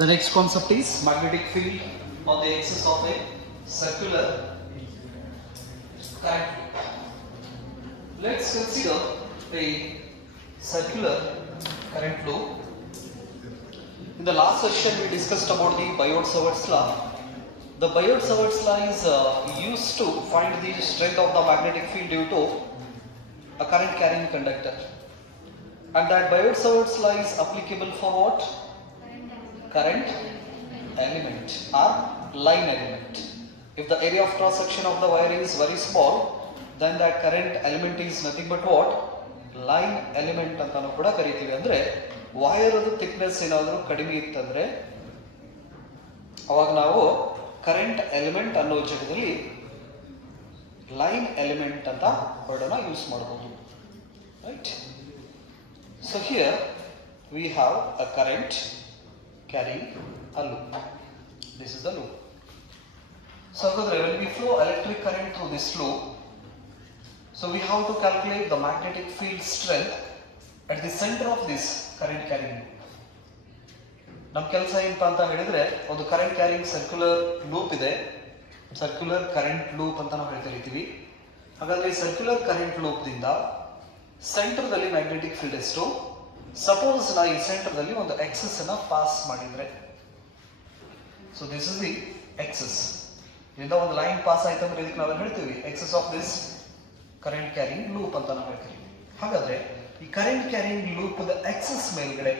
The next concept is magnetic field on the axis of a circular current. Let's consider a circular current loop. In the last session, we discussed about the Biot-Savart's law. The Biot-Savart's law is used to find the strength of the magnetic field due to a current carrying conductor. And that Biot-Savart's law is applicable for what? Current element or line element. If the area of cross section of the wire is very small, then that current element is nothing but what? Line element ಅಂತಾನೂ ಕೂಡ ಕರೀತೀವಿ. ಅಂದ್ರೆ wire thickness ಏನಾದರೂ ಕಡಿಮೆ ಇತ್ತಂದ್ರೆ ಅವಾಗ ನಾವು current element ಅನ್ನೋ ಜಾಗದಲ್ಲಿ ಲೈನ್ ಎಲಿಮೆಂಟ್ ಅಂತ ವರ್ಡನ್ನ ಯೂಸ್ ಮಾಡಬಹುದು. Right? So here we have a current carrying a loop. This is the loop. So when we flow electric current through this loop, so we have to calculate the magnetic field strength at the center of this current carrying loop. ನಮ್ಮ ಕೆಲಸ ಏನಪ್ಪ ಅಂತ ಹೇಳಿದ್ರೆ ಒಂದು current carrying circular loop ಇದೆ, circular current loop ಅಂತ ನಾವು ಹೇಳ್ತಿರ್ತೀವಿ. ಹಾಗಾದ್ರೆ ಸರ್ಕ್ಯುಲರ್ ಕರೆಂಟ್ ಲೂಪ್ ದಿಂದ ಸೆಂಟರ್ದಲ್ಲಿ ಮ್ಯಾಗ್ನೆಟಿಕ್ ಫೀಲ್ಡ್ ಎಷ್ಟು? ಸಪೋಸ್ ನಾ ಈ ಸೆಂಟರ್ದಲ್ಲಿ ಒಂದು ಎಕ್ಸಸ್ ಅನ್ನ ಪಾಸ್ ಮಾಡಿದ್ರೆ, so this is the axis. ಇದರಿಂದ ಒಂದು ಲೈನ್ ಪಾಸ್ ಆಯ್ತಂದ್ರೆ ಇದಕ್ಕೆ ನಾವೇನು ಹೇಳ್ತೀವಿ? Axis of this current carrying loop ಅಂತ ನಾವು ಹೇಳ್ತೀವಿ. ಹಾಗಾದ್ರೆ ಈ ಕರೆಂಟ್ ಕ್ಯಾರಿಂಗ್ ಲೂಪ್ ಎಕ್ಸಸ್ ಮೇಲ್ಗಡೆ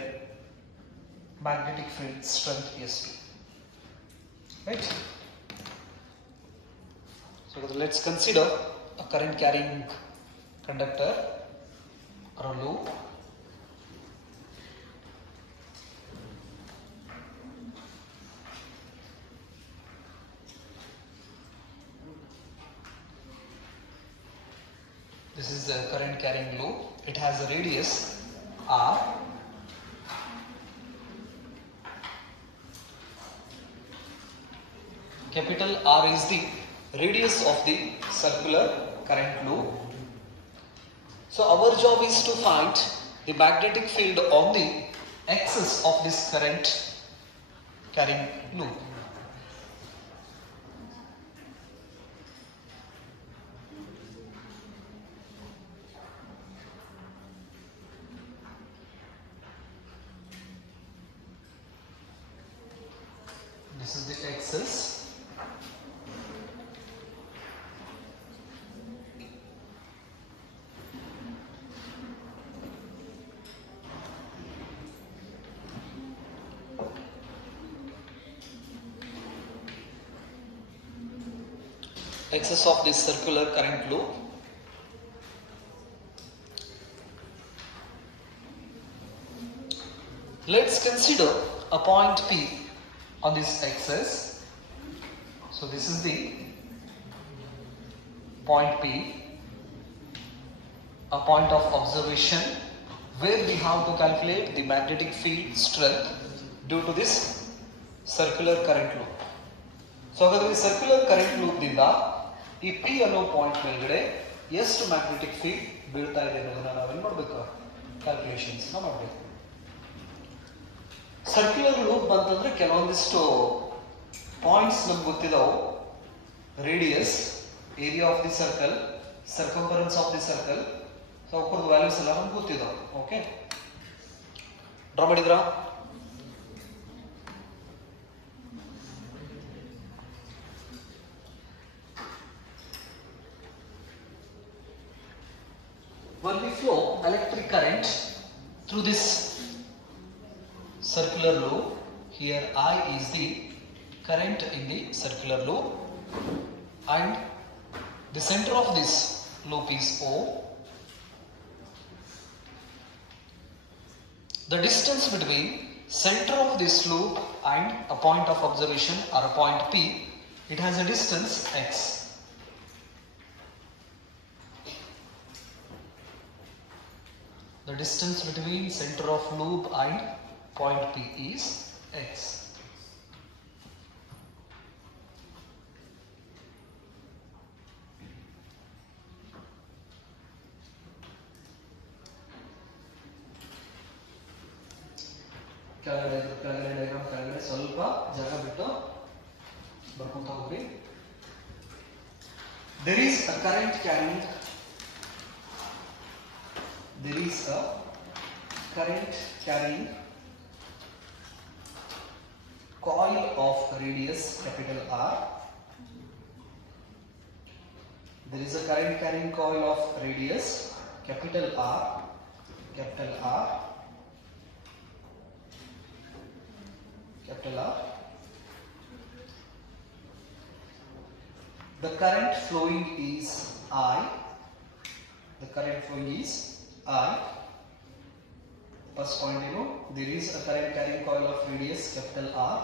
ಮ್ಯಾಗ್ನೆಟಿಕ್ ಫೀಲ್ಡ್ ಸ್ಟ್ರೆಂತ್ ಎಷ್ಟು? Right? So let's consider a current carrying conductor or a loop. This is a current carrying loop. It has a radius R. Capital R is the radius of the circular current loop. So our job is to find the magnetic field on the axis of this current carrying loop. This is the axis. Axis of this circular current loop. Let's consider a point P on this axis. So this is the point P, a point of observation where we have to calculate the magnetic field strength due to this circular current loop. So ಹಾಗಾದ್ರೆ ಈ circular current loop ದಿಂದ ಈ P ಅನ್ನೋ ಪಾಯಿಂಟ್ ಮೇಲ್ಗಡೆ ಎಷ್ಟು magnetic field ಬೀಳ್ತಾ ಇದೆ ಅನ್ನೋದನ್ನ ನಾವೇನ್ ಮಾಡ್ಬೇಕು? ಕ್ಯಾಲ್ಕುಲೇಷನ್ಸ್ ಮಾಡಬೇಕು. ಸರ್ಕ್ಯುಲರ್ ಲೂಪ್ ಬಂತಂದ್ರೆ ಕೆಲವೊಂದಿಷ್ಟು ಪಾಯಿಂಟ್ಸ್ ನಮ್ಗೆ ಗೊತ್ತಿದಾವು. Radius, area of the circle, circumference of the circle. So ಅವ್ರದ್ದು ವ್ಯಾಲ್ಯೂಸ್ ಎಲ್ಲ ನಮ್ಗೆ ಗೊತ್ತಿದಾವೆ. ಓಕೆ, ಡ್ರಾ ಮಾಡಿದ್ರಾ? When we flow electric current through this circular loop, here I is the current in the circular loop and the center of this loop is O. The distance between center of this loop and a point of observation or a point P, it has a distance x. The distance between center of loop and point P is x. ಕೆಳಗಡೆ ಡಯಾಗ್ರಾಮ್ ಕೆಳಗಡೆ ಸ್ವಲ್ಪ ಜಾಗ ಬಿಟ್ಟು ಬರ್ಕೊಂತ ಹೋಗ್ರಿ. There is a current carrying coil of radius capital R. There is a current carrying coil of radius capital R. The current flowing is I. First point, there is a current carrying coil of radius capital R.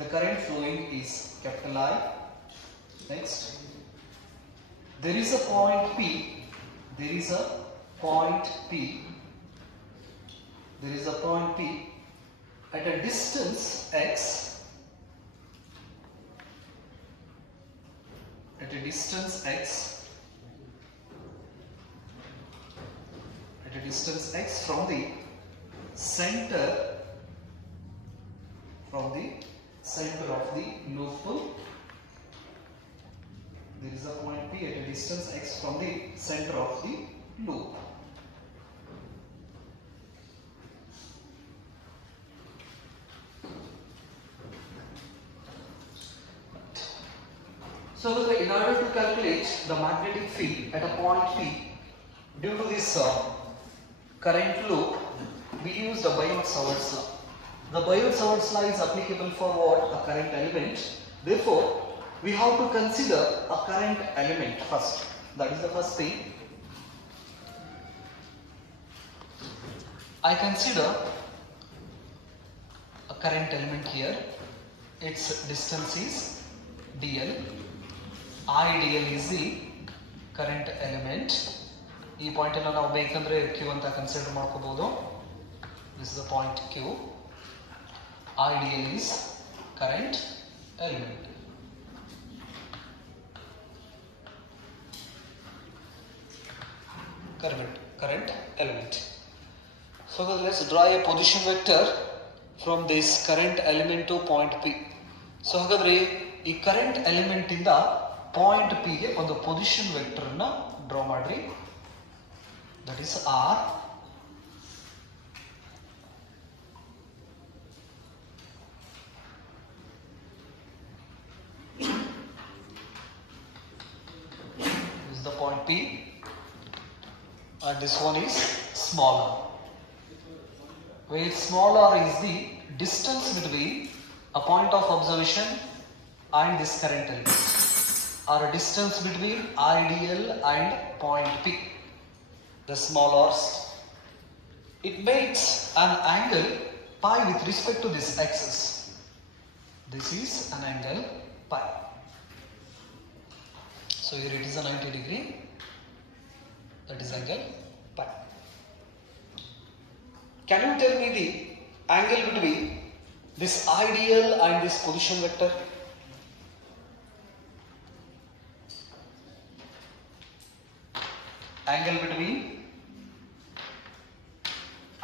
The current flowing is capital I. Next, there is a point P. At a distance x. From the center of the loop. There is a point P at a distance x from the center of the loop. So in order to calculate the magnetic field at a point P due to this current loop, we use the Biot-Savart's law. The Biot-Savart's law is applicable for what? A current element. Therefore, we have to consider a current element first. That is the first thing. I consider a current element here. Its distance is dl. IDL is the current element. ಈ ಪಾಯಿಂಟ್ ಅನ್ನು ನಾವು ಬೇಕಂದ್ರೆ Q ಅಂತ ಕನ್ಸಿಡರ್ ಮಾಡ್ಕೋಬಹುದು. This is the point Q. IDL is current element. Current element. So let's draw a position vector from this current element to point P. So ಹಾಗಾದ್ರೆ ಈ current element ಇಂದ point P ಗೆ ಒಂದು position vector ಅನ್ನು ಡ್ರಾ ಮಾಡ್ರಿ. That is R. This is the point P, and this one is small r. Where small r is the distance between a point of observation and this current element, or a distance between IDL and point P. The small r's. It makes an angle pi with respect to this axis. This is an angle pi. So here it is a 90 degree. That is angle pi. Can you tell me the angle between this IDL and this position vector? Angle between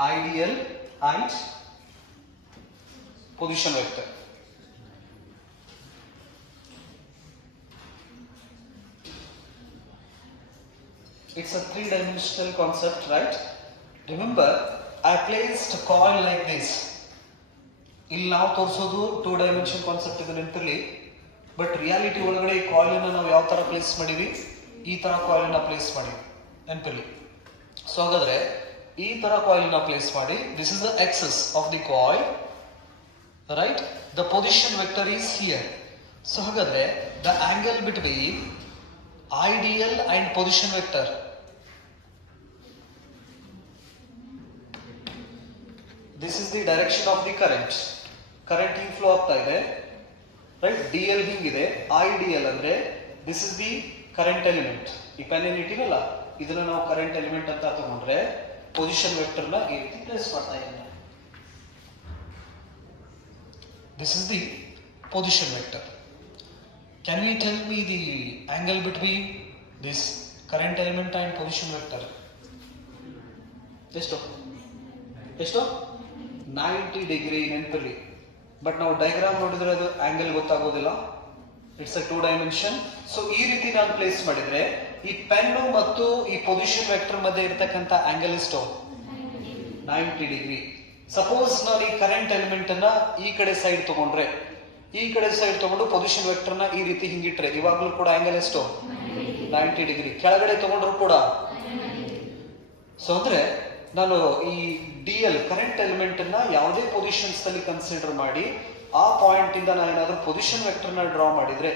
IDL and position vector. It's a three-dimensional concept, right? Remember, I placed a coil like this. ಇಲ್ಲಿ ನಾವು ತೋರಿಸೋದು 2-dimension concept ಇದೆ ನೆನಪಿರಲಿ. But reality ಒಳಗಡೆ ಈ ಕಾಯಿಲ್ ಅನ್ನು ನಾವು ಯಾವ ತರ ಪ್ಲೇಸ್ ಮಾಡಿವಿ, ಈ ತರ ಕಾಯಿಲ್ ಅನ್ನ ಪ್ಲೇಸ್ ಮಾಡಿವಿ ನೆನಪಿರಲಿ. ಸೊ ಹಾಗಾದ್ರೆ ಈ ತರ ಕಾಯಿಲ್ ಅನ್ನ ಪ್ಲೇಸ್ ಮಾಡಿ, this is the axis of the coil, right? The position vector is here. So ಹಾಗಾದ್ರೆ the angle between I dl and position vector, this is the direction of the current. Current ಹಿಂಗ್ ಫ್ಲೋ ಆಗ್ತಾ ಇದೆ, right? D L ಹಿಂಗಿದೆ, I D L ಅಂದ್ರೆ this is the current element. ಈ pen ಏನ್ ಇಟ್ಟಿರಲ್ಲ, ಇದನ್ನ ನಾವು ಕರೆಂಟ್ ಎಲಿಮೆಂಟ್ ಅಂತ ತಗೊಂಡ್ರೆ ಪೊಸಿಷನ್ ವೆಕ್ಟರ್ ನ ಈ ರೀತಿ ಪ್ಲೇಸ್ ಮಾಡ್ತಾ ಇದ್ದೇನೆ. This is the position vector. Can we tell me the angle between this current element and position vector? ಎಷ್ಟು ಎಷ್ಟು 90 ಡಿಗ್ರಿ ನೆನಪಿರಲಿ. ಬಟ್ ನಾವು ಡಯಾಗ್ರಾಮ್ ನೋಡಿದ್ರೆ ಅದು ಆಂಗಲ್ ಗೊತ್ತಾಗೋದಿಲ್ಲ. It's a 2 dimension. ಸೊ ಈ ರೀತಿ ನಾನು ಪ್ಲೇಸ್ ಮಾಡಿದ್ರೆ ಈ ಪೆನ್ನು ಮತ್ತು ಈ ಪೊಸಿಷನ್ ವೆಕ್ಟರ್ ಮಧ್ಯೆ ಇರ್ತಕ್ಕಂಥ ಆಂಗಲ್ ಎಷ್ಟು? 90 ಡಿಗ್ರಿ. ಸಪೋಸ್ ನಾನು ಈ ಕರೆಂಟ್ ಎಲಿಮೆಂಟ್ ಅನ್ನ ಈ ಕಡೆ ಸೈಡ್ ತಗೊಂಡ್ರೆ, ಈ ಕಡೆ ಸೈಡ್ ತಗೊಂಡು ಪೊಸಿಷನ್ ವೆಕ್ಟರ್ ನ ಈ ರೀತಿ ಹಿಂಗಿಟ್ರೆ ಇವಾಗ್ಲೂ ಕೂಡ ಆಂಗಲ್ ಎಷ್ಟು? 90 ಡಿಗ್ರಿ. ಕೆಳಗಡೆ ತಗೊಂಡ್ರು ಕೂಡ. ಸೊ ಅಂದ್ರೆ ನಾನು ಈ DL ಕರೆಂಟ್ ಎಲಿಮೆಂಟ್ ಅನ್ನ ಯಾವುದೇ ಪೊಸಿಷನ್ಸ್ ಅಲ್ಲಿ ಕನ್ಸಿಡರ್ ಮಾಡಿ ಆ ಪಾಯಿಂಟ್ ಇಂದ ನಾನು ಏನಾದ್ರೂ ಪೊಸಿಷನ್ ವೆಕ್ಟರ್ ನ ಡ್ರಾ ಮಾಡಿದ್ರೆ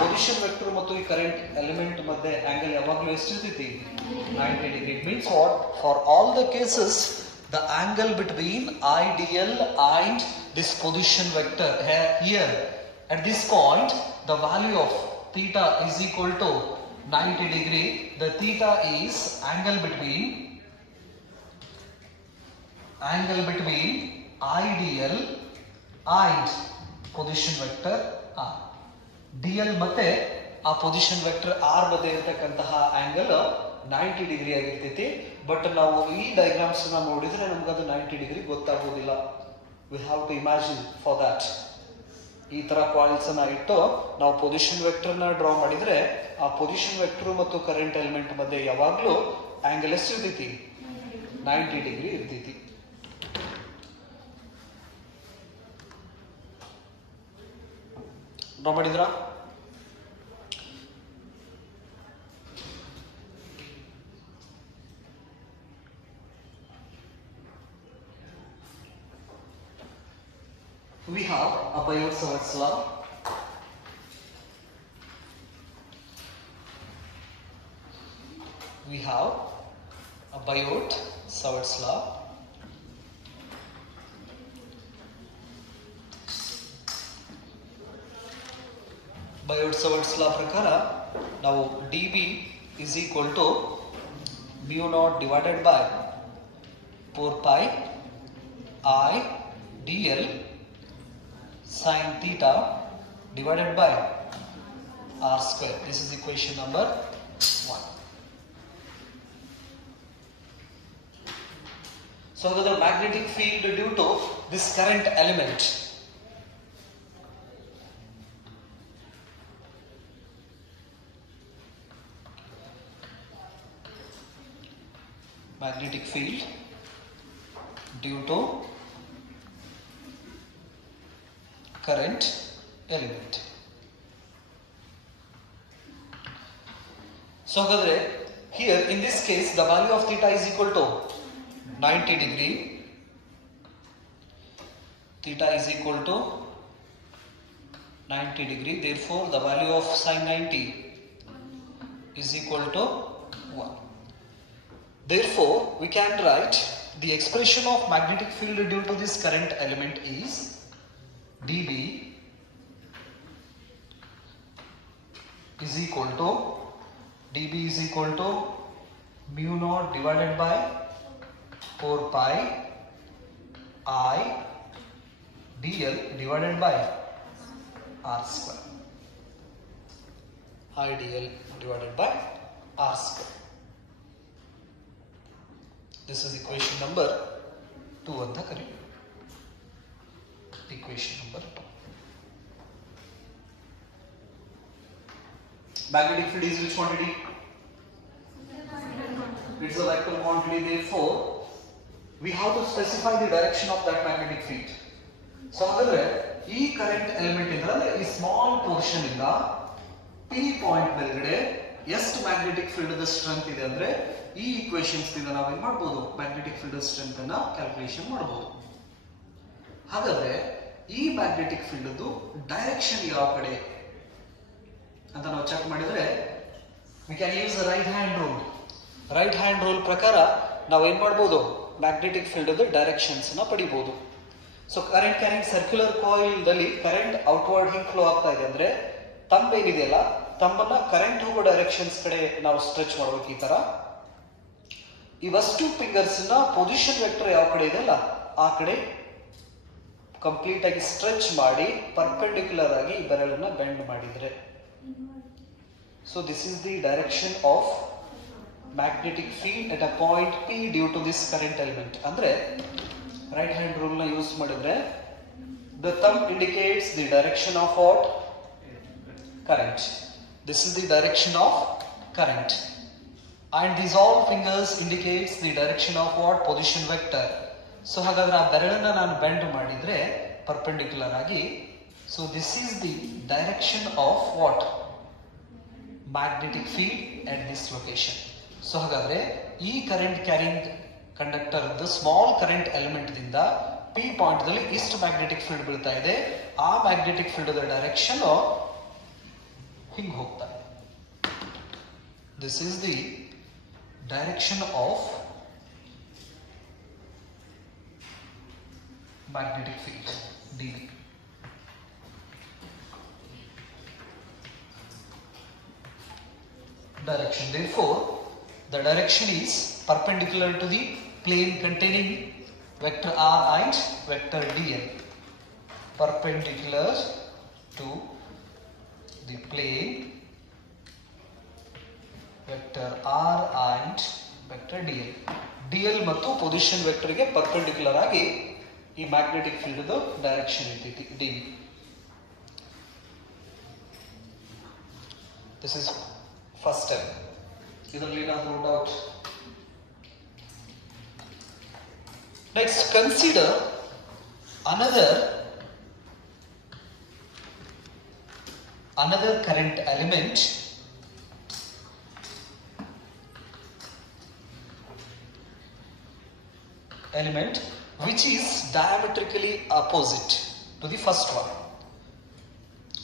ಪೊಸಿಷನ್ ವೆಕ್ಟರ್ ಮತ್ತು ಈ ಕರೆಂಟ್ ಎಲಿಮೆಂಟ್ ಮಧ್ಯೆ ಆಂಗಲ್ ಯಾವಾಗಲೂ ಎಷ್ಟಿರ್ತೈತಿ? 90 degree. It means what? For all the cases the angle between IDL and this position vector here at this point the value of theta is equal to 90 degree. The theta is angle between IDL and position vector R. DL ಮತ್ತೆ ಆ position vector R ಮಧ್ಯೆ ಇರತಕ್ಕಂತಹ ಆಂಗಲ್ 90 ಡಿಗ್ರಿ ಆಗಿರ್ತೈತಿ. ಬಟ್ ನಾವು ಈ ಡಯಾಗ್ರಾಮ್ಸ್ ನೋಡಿದ್ರೆ ನಮ್ಗೆ ಅದು 90 ಡಿಗ್ರಿ ಗೊತ್ತಾಗೋದಿಲ್ಲ. We have to imagine for that. ಈ ತರ ಕಾಯಿಲ್ಸ್ ಅನ್ನ ಇಟ್ಟು ನಾವು ಪೊಸಿಷನ್ ವೆಕ್ಟರ್ ನ ಡ್ರಾ ಮಾಡಿದ್ರೆ ಆ ಪೊಸಿಷನ್ ವೆಕ್ಟರ್ ಮತ್ತು ಕರೆಂಟ್ ಎಲಿಮೆಂಟ್ ಮಧ್ಯೆ ಯಾವಾಗ್ಲೂ ಆಂಗಲ್ ಎಷ್ಟು ಇರ್ತೈತಿ? 90 ಡಿಗ್ರಿ ಇರ್ತೈತಿ. ಡ್ರಾ ಮಾಡಿದ್ರ? We have a Biot-Savart's law. We have a Biot-Savart's law. Biot-Savart's law ಪ್ರಕಾರ ನಾವು dB is equal to mu naught divided by 4 pi I dl sin theta divided by r square. This is equation number 1. So the magnetic field due to this current element due to current element. So here in this case the value of theta is equal to 90 degree. Theta is equal to 90 degree. Therefore the value of sin 90 is equal to 1. Therefore we can write the expression of magnetic field due to this current element is dB is equal to mu naught divided by 4 pi I dl divided by r square. I dl divided by r square. This is equation number 2 ಅಂತ ಕರೀತೀವಿ. Equation number 2. Magnetic field is which quantity? It's a vector quantity. Therefore, we have to specify the direction of that magnetic field. So, ಹಾಗಾದ್ರೆ ಈ current element ಇದ್ರೆ ಈ small portion ಇಂದ P point ಮೇಲ್ಗಡೆ ಎಷ್ಟು magnetic field strength ಇದೆ ಅಂದ್ರೆ ಈ ಈಕ್ವೇಶನ್ಸ್ ಇಂದ ನಾವು ಏನ್ ಮಾಡಬಹುದು? ಮ್ಯಾಗ್ನೆಟಿಕ್ ಫೀಲ್ಡ್ ಸ್ಟ್ರೆಂತ್ ಅನ್ನ ಕ್ಯಾಲ್ಕುಲೇಷನ್ ಮಾಡಬಹುದು. ಹಾಗಾದ್ರೆ ಈ ಮ್ಯಾಗ್ನೆಟಿಕ್ ಫೀಲ್ಡ್ ಡೈರೆಕ್ಷನ್ ಯಾವ ಕಡೆ ಅಂತ ನಾವು ಚೆಕ್ ಮಾಡಿದ್ರೆ we can use right hand rule. Right hand rule ಪ್ರಕಾರ ನಾವು ಏನ್ ಮಾಡಬಹುದು? ಮ್ಯಾಗ್ನೆಟಿಕ್ ಫೀಲ್ಡ್ ಡೈರೆಕ್ಷನ್ಸ್ ನ ಪಡಿಬಹುದು. So current carrying circular coil ದಲ್ಲಿ ಕರೆಂಟ್ ಔಟ್ವರ್ಡ್ ಹಿಂಗ್ ಫ್ಲೋ ಆಗ್ತಾ ಇದೆ ಅಂದ್ರೆ ತಂಬ್ ಏನಿದೆಯಲ್ಲ, ತಂಬನ್ನ ಕರೆಂಟ್ ಹೋಗೋ ಡೈರೆಕ್ಷನ್ಸ್ ಕಡೆ ನಾವು ಸ್ಟ್ರೆಚ್ ಮಾಡ್ಬೇಕು. ಈ ತರ ಇವಷ್ಟು ಫಿಂಗರ್ಸ್ ನ ಪೊಸಿಷನ್ ವೆಕ್ಟರ್ ಯಾವ ಕಡೆ ಇದೆಯಲ್ಲ ಆ ಕಡೆ ಕಂಪ್ಲೀಟ್ ಆಗಿ ಸ್ಟ್ರೆಚ್ ಮಾಡಿ ಪರ್ಪೆಂಡಿಕ್ಯುಲರ್ ಆಗಿ ಈ ಬೆರಳನ್ನ ಬೆಂಡ್ ಮಾಡಿದ್ರೆ, so this is the direction of magnetic field at a point P due to this current element. ಅಂದ್ರೆ ರೈಟ್ ಹ್ಯಾಂಡ್ ರೂಲ್ ನ ಯೂಸ್ ಮಾಡಿದ್ರೆ the thumb indicates the direction of what? Current. This is the direction of current. And these all fingers indicates the direction of what? Position vector. So ಹಾಗಾದ್ರೆ ಆ ಬೆರಳನ್ನ ನಾನು ಬೆಂಡ್ ಮಾಡಿದ್ರೆ perpendicular ಆಗಿ, so this is the direction of what? Magnetic field at this location. So ಹಾಗಾದ್ರೆ ಈ current carrying conductor small current element ದಿಂದ P point ದಲ್ಲಿ ಇಷ್ಟು ಮ್ಯಾಗ್ನೆಟಿಕ್ ಫೀಲ್ಡ್ ಬೀಳ್ತಾ ಇದೆ. ಆ ಮ್ಯಾಗ್ನೆಟಿಕ್ ಫೀಲ್ಡ್ ಡೈರೆಕ್ಷನ್ ಹಿಂಗ್ ಹೋಗ್ತಾ ಇದೆ. This is the direction of magnetic field dB. Direction. Therefore, the direction is perpendicular to the plane containing vector r and vector dl. Perpendicular to the plane vector r and vector dl. dl ಮತ್ತು position vector ಗೆ perpendicular ಆಗಿ ಈ magnetic field direction ಇರ್ತೈತಿ dB. This is first step. ಇದರಲ್ಲಿ ನಾವು root out. Next, consider another current element which is diametrically opposite to the first one.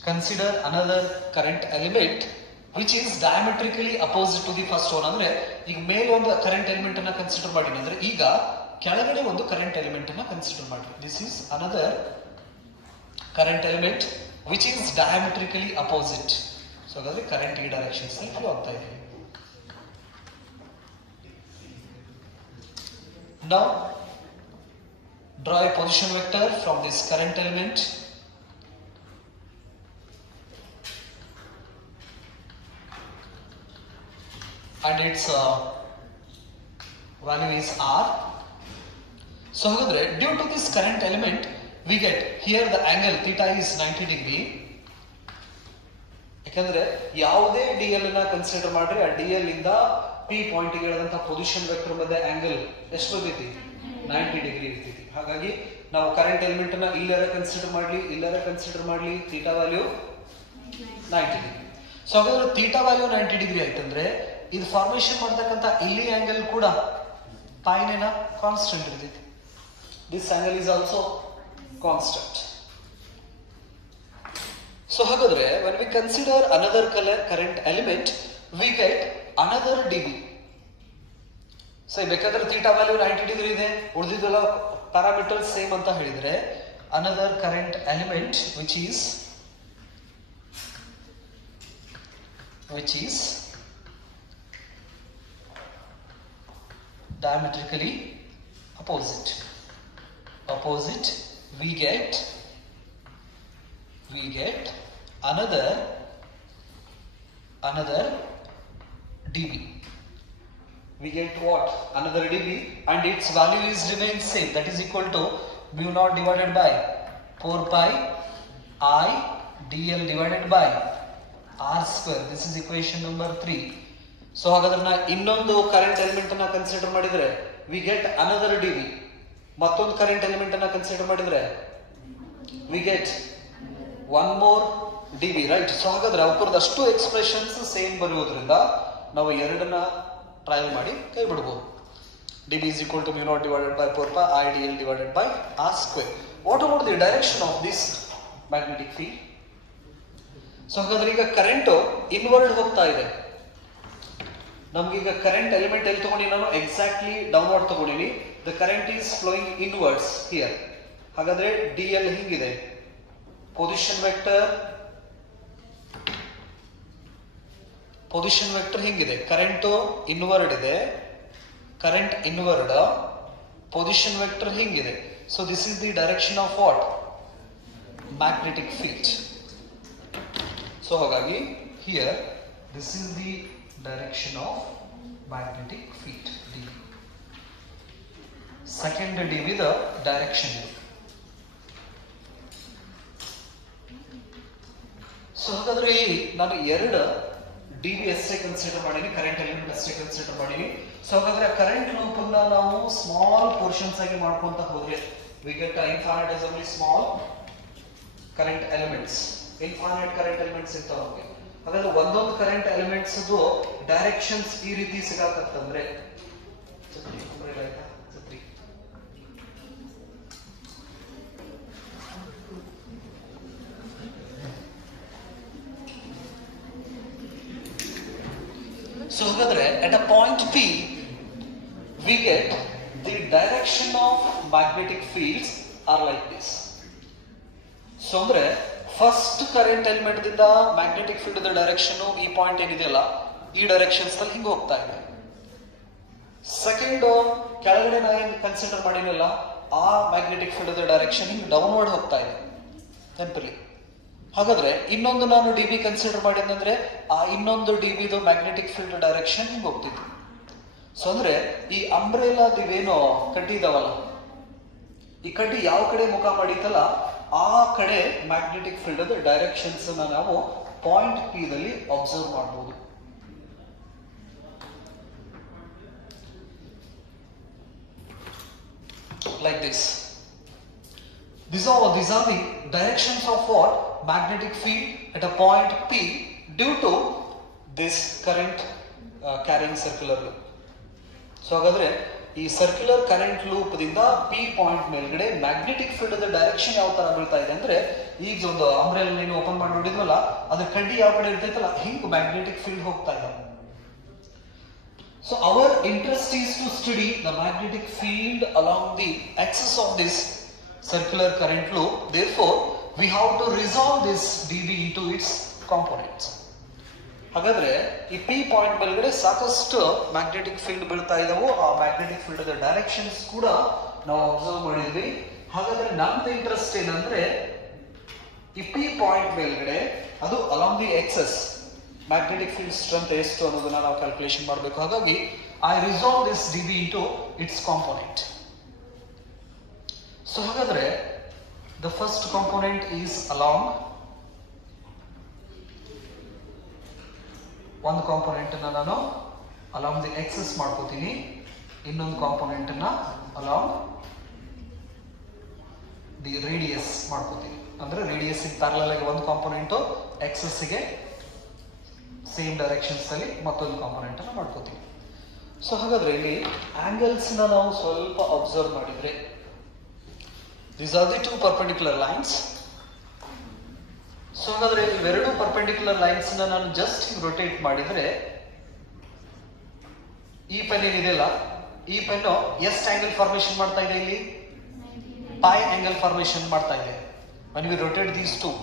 Consider another current element which is diametrically opposite to the first one. ಅಂದ್ರೆ ಈಗ ಮೇಲೆ ಒಂದು current element ಅನ್ನ consider ಮಾಡಿ, ಅಂದ್ರೆ ಈಗ ಕೆಳಗಡೆ ಒಂದು ಕರೆಂಟ್ ಎಲಿಮೆಂಟ್ ಅನ್ನ ಕನ್ಸಿಡರ್ ಮಾಡಿ. This is another current element which is diametrically opposite. So ಹಾಗಾದ್ರೆ ಕರೆಂಟ್ ಈ ಡೈರೆಕ್ಷನ್ಸ್ ನಲ್ಲಿ ಫ್ಲೋ ಆಗ್ತಾ ಇದೆ. Now draw a position vector from this current element. And its value is r. So ಹಾಗಾದ್ರೆ due to this current element we get here the angle theta is 90 degree. ಯಾಕಂದ್ರೆ ಯಾವುದೇ dl ಅನ್ನ ಕನ್ಸಿಡರ್ ಮಾಡ್ರಿ, ಆ dl ಇಂದ p ಪಾಯಿಂಟ್ ಗೆ ಇರುವಂತ ಪೊಸಿಷನ್ ವೆಕ್ಟರ್ ಮಧ್ಯೆ ಆಂಗಲ್ ಎಷ್ಟು ಇರ್ತೈತಿ? 90 ಡಿಗ್ರಿ ಇರ್ತೈತಿ. ಹಾಗಾಗಿ ನಾವು ಕರೆಂಟ್ ಎಲಿಮೆಂಟ್ ಅನ್ನ ಇಲ್ಲರ ಕನ್ಸಿಡರ್ ಮಾಡ್ಲಿ ಥೀಟಾ ವ್ಯಾಲ್ಯೂ 90 ಡಿಗ್ರಿ. ಸೊ ಹಾಗಾದ್ರೆ ಥೀಟಾ ವ್ಯಾಲ್ಯೂ 90 ಡಿಗ್ರಿ ಆಯ್ತಂದ್ರೆ ಇದು ಫಾರ್ಮೇಶನ್ ಮಾಡ್ತಕ್ಕಂತ ಇಲ್ಲಿ ಆಂಗಲ್ ಕೂಡ ಪಾಯಿನೇನ ಕಾನ್ಸ್ಟೆಂಟ್ ಇರ್ತೈತಿ. This angle is also constant. So ಹಾಗಾದ್ರೆ when we consider another current element we get another dB. So ಬೇಕಾದ್ರೆ ಥೀಟಾ ವ್ಯಾಲ್ಯೂ 90 ಡಿಗ್ರಿ ಇದೆ, ಉಳಿದಿದ್ದೆಲ್ಲ ಪ್ಯಾರಾಮೀಟರ್ ಸೇಮ್ ಅಂತ ಹೇಳಿದ್ರೆ another current element which is diametrically opposite, we get another dB. We get what? Another dB, and its value is remains same, that is equal to mu naught divided by 4 pi I dl divided by r square. This is equation number 3. ಸೊ ಹಾಗಾದ್ರೆ ನಾ ಇನ್ನೊಂದು current element ಅನ್ನ ಕನ್ಸಿಡರ್ ಮಾಡಿದ್ರೆ we get another dB. ಮತ್ತೊಂದು current element ಅನ್ನ ಕನ್ಸಿಡರ್ ಮಾಡಿದ್ರೆ we get one more dB, right? So ಹಾಗಾದ್ರೆ ಅವರದ್ದು ಅಷ್ಟು ಎಕ್ಸ್ಪ್ರೆಷನ್ಸ್ ಸೇಮ್ ಬರುವುದರಿಂದ ನಾವು ಎರಡನ್ನ ಟ್ರಯಲ್ ಮಾಡಿ ಕೈ ಬಿಡಬಹುದು. dB is equal to mu naught divided by 4 pi I dl divided by r square. What about the direction of this magnetic field? So ಹಾಗಾದ್ರೆ ಈಗ ಕರೆಂಟ್ ಇನ್ವರ್ಡ್ ಹೋಗ್ತಾ ಇದೆ. ನಮ್ಗೀಗ ಕರೆಂಟ್ ಎಲಿಮೆಂಟ್ ಎಲ್ಲಿ ತಗೊಂಡಿ, ನಾನು ಎಕ್ಸಾಕ್ಟ್ಲಿ ಡೌನ್ವರ್ಡ್ ತಗೊಂಡಿನಿ. The current is flowing inwards here. ಹಾಗಾದ್ರೆ dl ಹಿಂಗಿದೆ, ಪೊಸಿಷನ್ ವೆಕ್ಟರ್ ಹಿಂಗಿದೆ, ಕರೆಂಟ್ ಇನ್ವರ್ಡ್ ಇದೆ, ಕರೆಂಟ್ ಇನ್ವರ್ಡ್, ಪೊಸಿಷನ್ ವೆಕ್ಟರ್ ಹಿಂಗಿದೆ. So this is the direction of what? Magnetic field. So ಹಾಗಾಗಿ here this is the direction of magnetic field dB. second dB the direction. So ಹಾಗಾದ್ರೆ ಇಲ್ಲಿ ನಾನು 2 dB ಅಷ್ಟೇ consider ಮಾಡೀನಿ, current element ಅಷ್ಟೇ consider ಮಾಡೀನಿ. So ಹಾಗಾದ್ರೆ ಕರೆಂಟ್ ಲೂಪ್ ಅನ್ನ ನಾವು ಸ್ಮಾಲ್ ಪೋರ್ಷನ್ಸ್ ಆಗಿ ಮಾಡ್ಕೊಂತ ಹೋದ್ರೆ we get infinitesimally small current elements. Infinite current elements ಇರ್ತಾವೆ. ಹಾಗಾದ್ರೆ ಒಂದೊಂದು ಕರೆಂಟ್ ಎಲಿಮೆಂಟ್ಸ್ ಡೈರೆಕ್ಷನ್ಸ್ ಈ ರೀತಿ ಸಿಗಾಕತ್ತಂದ್ರೆ So ಹಾಗಾದ್ರೆ at a point P we get the direction of magnetic fields are like this. So ಅಂದ್ರೆ ಫಸ್ಟ್ ಕರೆಂಟ್ ಎಲಿಮೆಂಟ್ ದಿಂದ ಮ್ಯಾಗ್ನೆಟಿಕ್ ಫೀಲ್ಡ್ ದ ಡೈರೆಕ್ಷನ್ ಈ ಪಾಯಿಂಟ್ ಏನಿದೆಯಲ್ಲ ಈ ಡೈರೆಕ್ಷನ್ಸ್ ಅಲ್ಲಿ ಹಿಂಗೆ ಹೋಗ್ತಾ ಇದೆ. ಸೆಕೆಂಡ್ ಕೆಳಗಡೆ ನಾನು ಕನ್ಸಿಡರ್ ಮಾಡಿನಲ್ಲ ಆ ಮ್ಯಾಗ್ನೆಟಿಕ್ ಫೀಲ್ಡ್ ದ ಡೈರೆಕ್ಷನ್ ಹಿಂಗೆ ಡೌನ್ವರ್ಡ್ ಹೋಗ್ತಾ ಇದೆ ನೆನಪಿರಲಿ. ಹಾಗಾದ್ರೆ ಇನ್ನೊಂದು ನಾನು ಡಿ ಬಿ ಕನ್ಸಿಡರ್ ಮಾಡಿದಂದ್ರೆ ಆ ಇನ್ನೊಂದು ಡಿ ಬಿದು ಮ್ಯಾಗ್ನೆಟಿಕ್ ಫೀಲ್ಡ್ ಡೈರೆಕ್ಷನ್ ಹಿಂಗೆ ಹೋಗ್ತಿತ್ತು. ಸೊ ಅಂದ್ರೆ ಈ ಅಂಬ್ರೆಲಾದಿವೇನೋ ಕಡ್ಡಿ ಇದಾವಲ್ಲ, ಈ ಕಡ್ಡಿ ಯಾವ ಕಡೆ ಮುಖ ಮಾಡಿತ್ತಲ್ಲ ಆ ಕಡೆ ಮ್ಯಾಗ್ನೆಟಿಕ್ ಫೀಲ್ಡ್ ಡೈರೆಕ್ಷನ್ಸ್ ನಾವು ಪಾಯಿಂಟ್ ಪಿ ದಲ್ಲಿ ಅಬ್ಸರ್ವ್ ಮಾಡಬಹುದು. Like this. These are the directions of what? Magnetic field at a point P due to this current carrying circular loop. So ಹಾಗಾದ್ರೆ ಈ ಸರ್ಕ್ಯುಲರ್ ಕರೆಂಟ್ ಲೂಪ್ ದಿಂದ ಪಿ ಪಾಯಿಂಟ್ ಮೇಲ್ಗಡೆ magnetic field the direction ಯಾವ ತರ ಬೀಳ್ತಾ ಇದೆ ಅಂದ್ರೆ ಈಗ ಒಂದು ಅಂಬ್ರೆಲ್ ನೀನು ಓಪನ್ ಮಾಡಿ ನೋಡಿದ್ವಲ್ಲ ಅದ್ರ ಕಡ್ಡಿ ಯಾವ ಕಡೆ ಇರ್ತೈತಲ್ಲ ಹಿಂಗ್ ಮ್ಯಾಗ್ನೆಟಿಕ್ ಫೀಲ್ಡ್ ಹೋಗ್ತಾ ಇದೆ. So our interest is to study the magnetic field along the axis of this circular current loop. Therefore, we have to resolve this dB into its components. ಹಾಗಾದ್ರೆ ಈ ಪಿ ಪಾಯಿಂಟ್ ಮೇಲ್ಗಡೆ ಸಾಕಷ್ಟು magnetic field ಬೀಳ್ತಾ ಇದಾವು. ಆ magnetic field the directions ಕೂಡ ನಾವು ಅಬ್ಸರ್ವ್ ಮಾಡಿದ್ವಿ. ಹಾಗಾದ್ರೆ ನಮ್ದು ಇಂಟ್ರೆಸ್ಟ್ ಏನಂದ್ರೆ ಈ ಪಿ ಪಾಯಿಂಟ್ ಮೇಲ್ಗಡೆ ಅದು along the axis magnetic field strength ಎಷ್ಟು ಅನ್ನೋದನ್ನ ನಾವು ಕ್ಯಾಲ್ಕುಲೇಷನ್ ಮಾಡಬೇಕು. ಹಾಗಾಗಿ I resolve this D B into its component. So ಹಾಗಾದ್ರೆ the first component is along, ಒಂದು ಕಾಂಪೋನೆಂಟ್ ಅನ್ನ ನಾನು ಅಲಾಂಗ್ ದಿ ಎಕ್ಸಸ್ ಮಾಡ್ಕೋತೀನಿ, ಇನ್ನೊಂದು ಕಾಂಪೋನೆಂಟ್ ಅನ್ನ ಅಲಾಂಗ್ ದಿ ರೇಡಿಯಸ್ ಮಾಡ್ಕೋತೀನಿ. ಅಂದ್ರೆ ರೇಡಿಯಸ್ ಪ್ಯಾರಲಲ್ ಆಗಿ ಒಂದು ಕಾಂಪೋನೆಂಟ್, ಎಕ್ಸಸ್ ಗೆ ಸೇಮ್ ಡೈರೆಕ್ಷನ್ಸ್ ಅಲ್ಲಿ ಮತ್ತೊಂದು ಕಾಂಪೋನೆಂಟ್ ಅನ್ನ ಮಾಡ್ಕೋತೀವಿ. ಸೊ ಹಾಗಾದ್ರೆ ಇಲ್ಲಿ ಆಂಗಲ್ಸ್ ನಾವು ಸ್ವಲ್ಪ ಅಬ್ಸರ್ವ್ ಮಾಡಿದ್ರೆ these are the two perpendicular lines. So ಹಾಗಾದ್ರೆ ಇವೆರಡು ಪರ್ಪೆಂಡಿಕ್ಯುಲರ್ ಲೈನ್ಸ್ ನಾನು ಜಸ್ಟ್ ರೊಟೇಟ್ ಮಾಡಿದ್ರೆ ಈ ಪೆನ್ ಏನಿದೆಯಲ್ಲ ಈ ಪೆನ್ ಎಷ್ಟು ಆಂಗಲ್ ಫಾರ್ಮೇಶನ್ ಮಾಡ್ತಾ ಇದೆ? ಇಲ್ಲಿ ಪೈ ಆಂಗಲ್ ಫಾರ್ಮೇಶನ್ ಮಾಡ್ತಾ ಇದೆ when we rotate these two.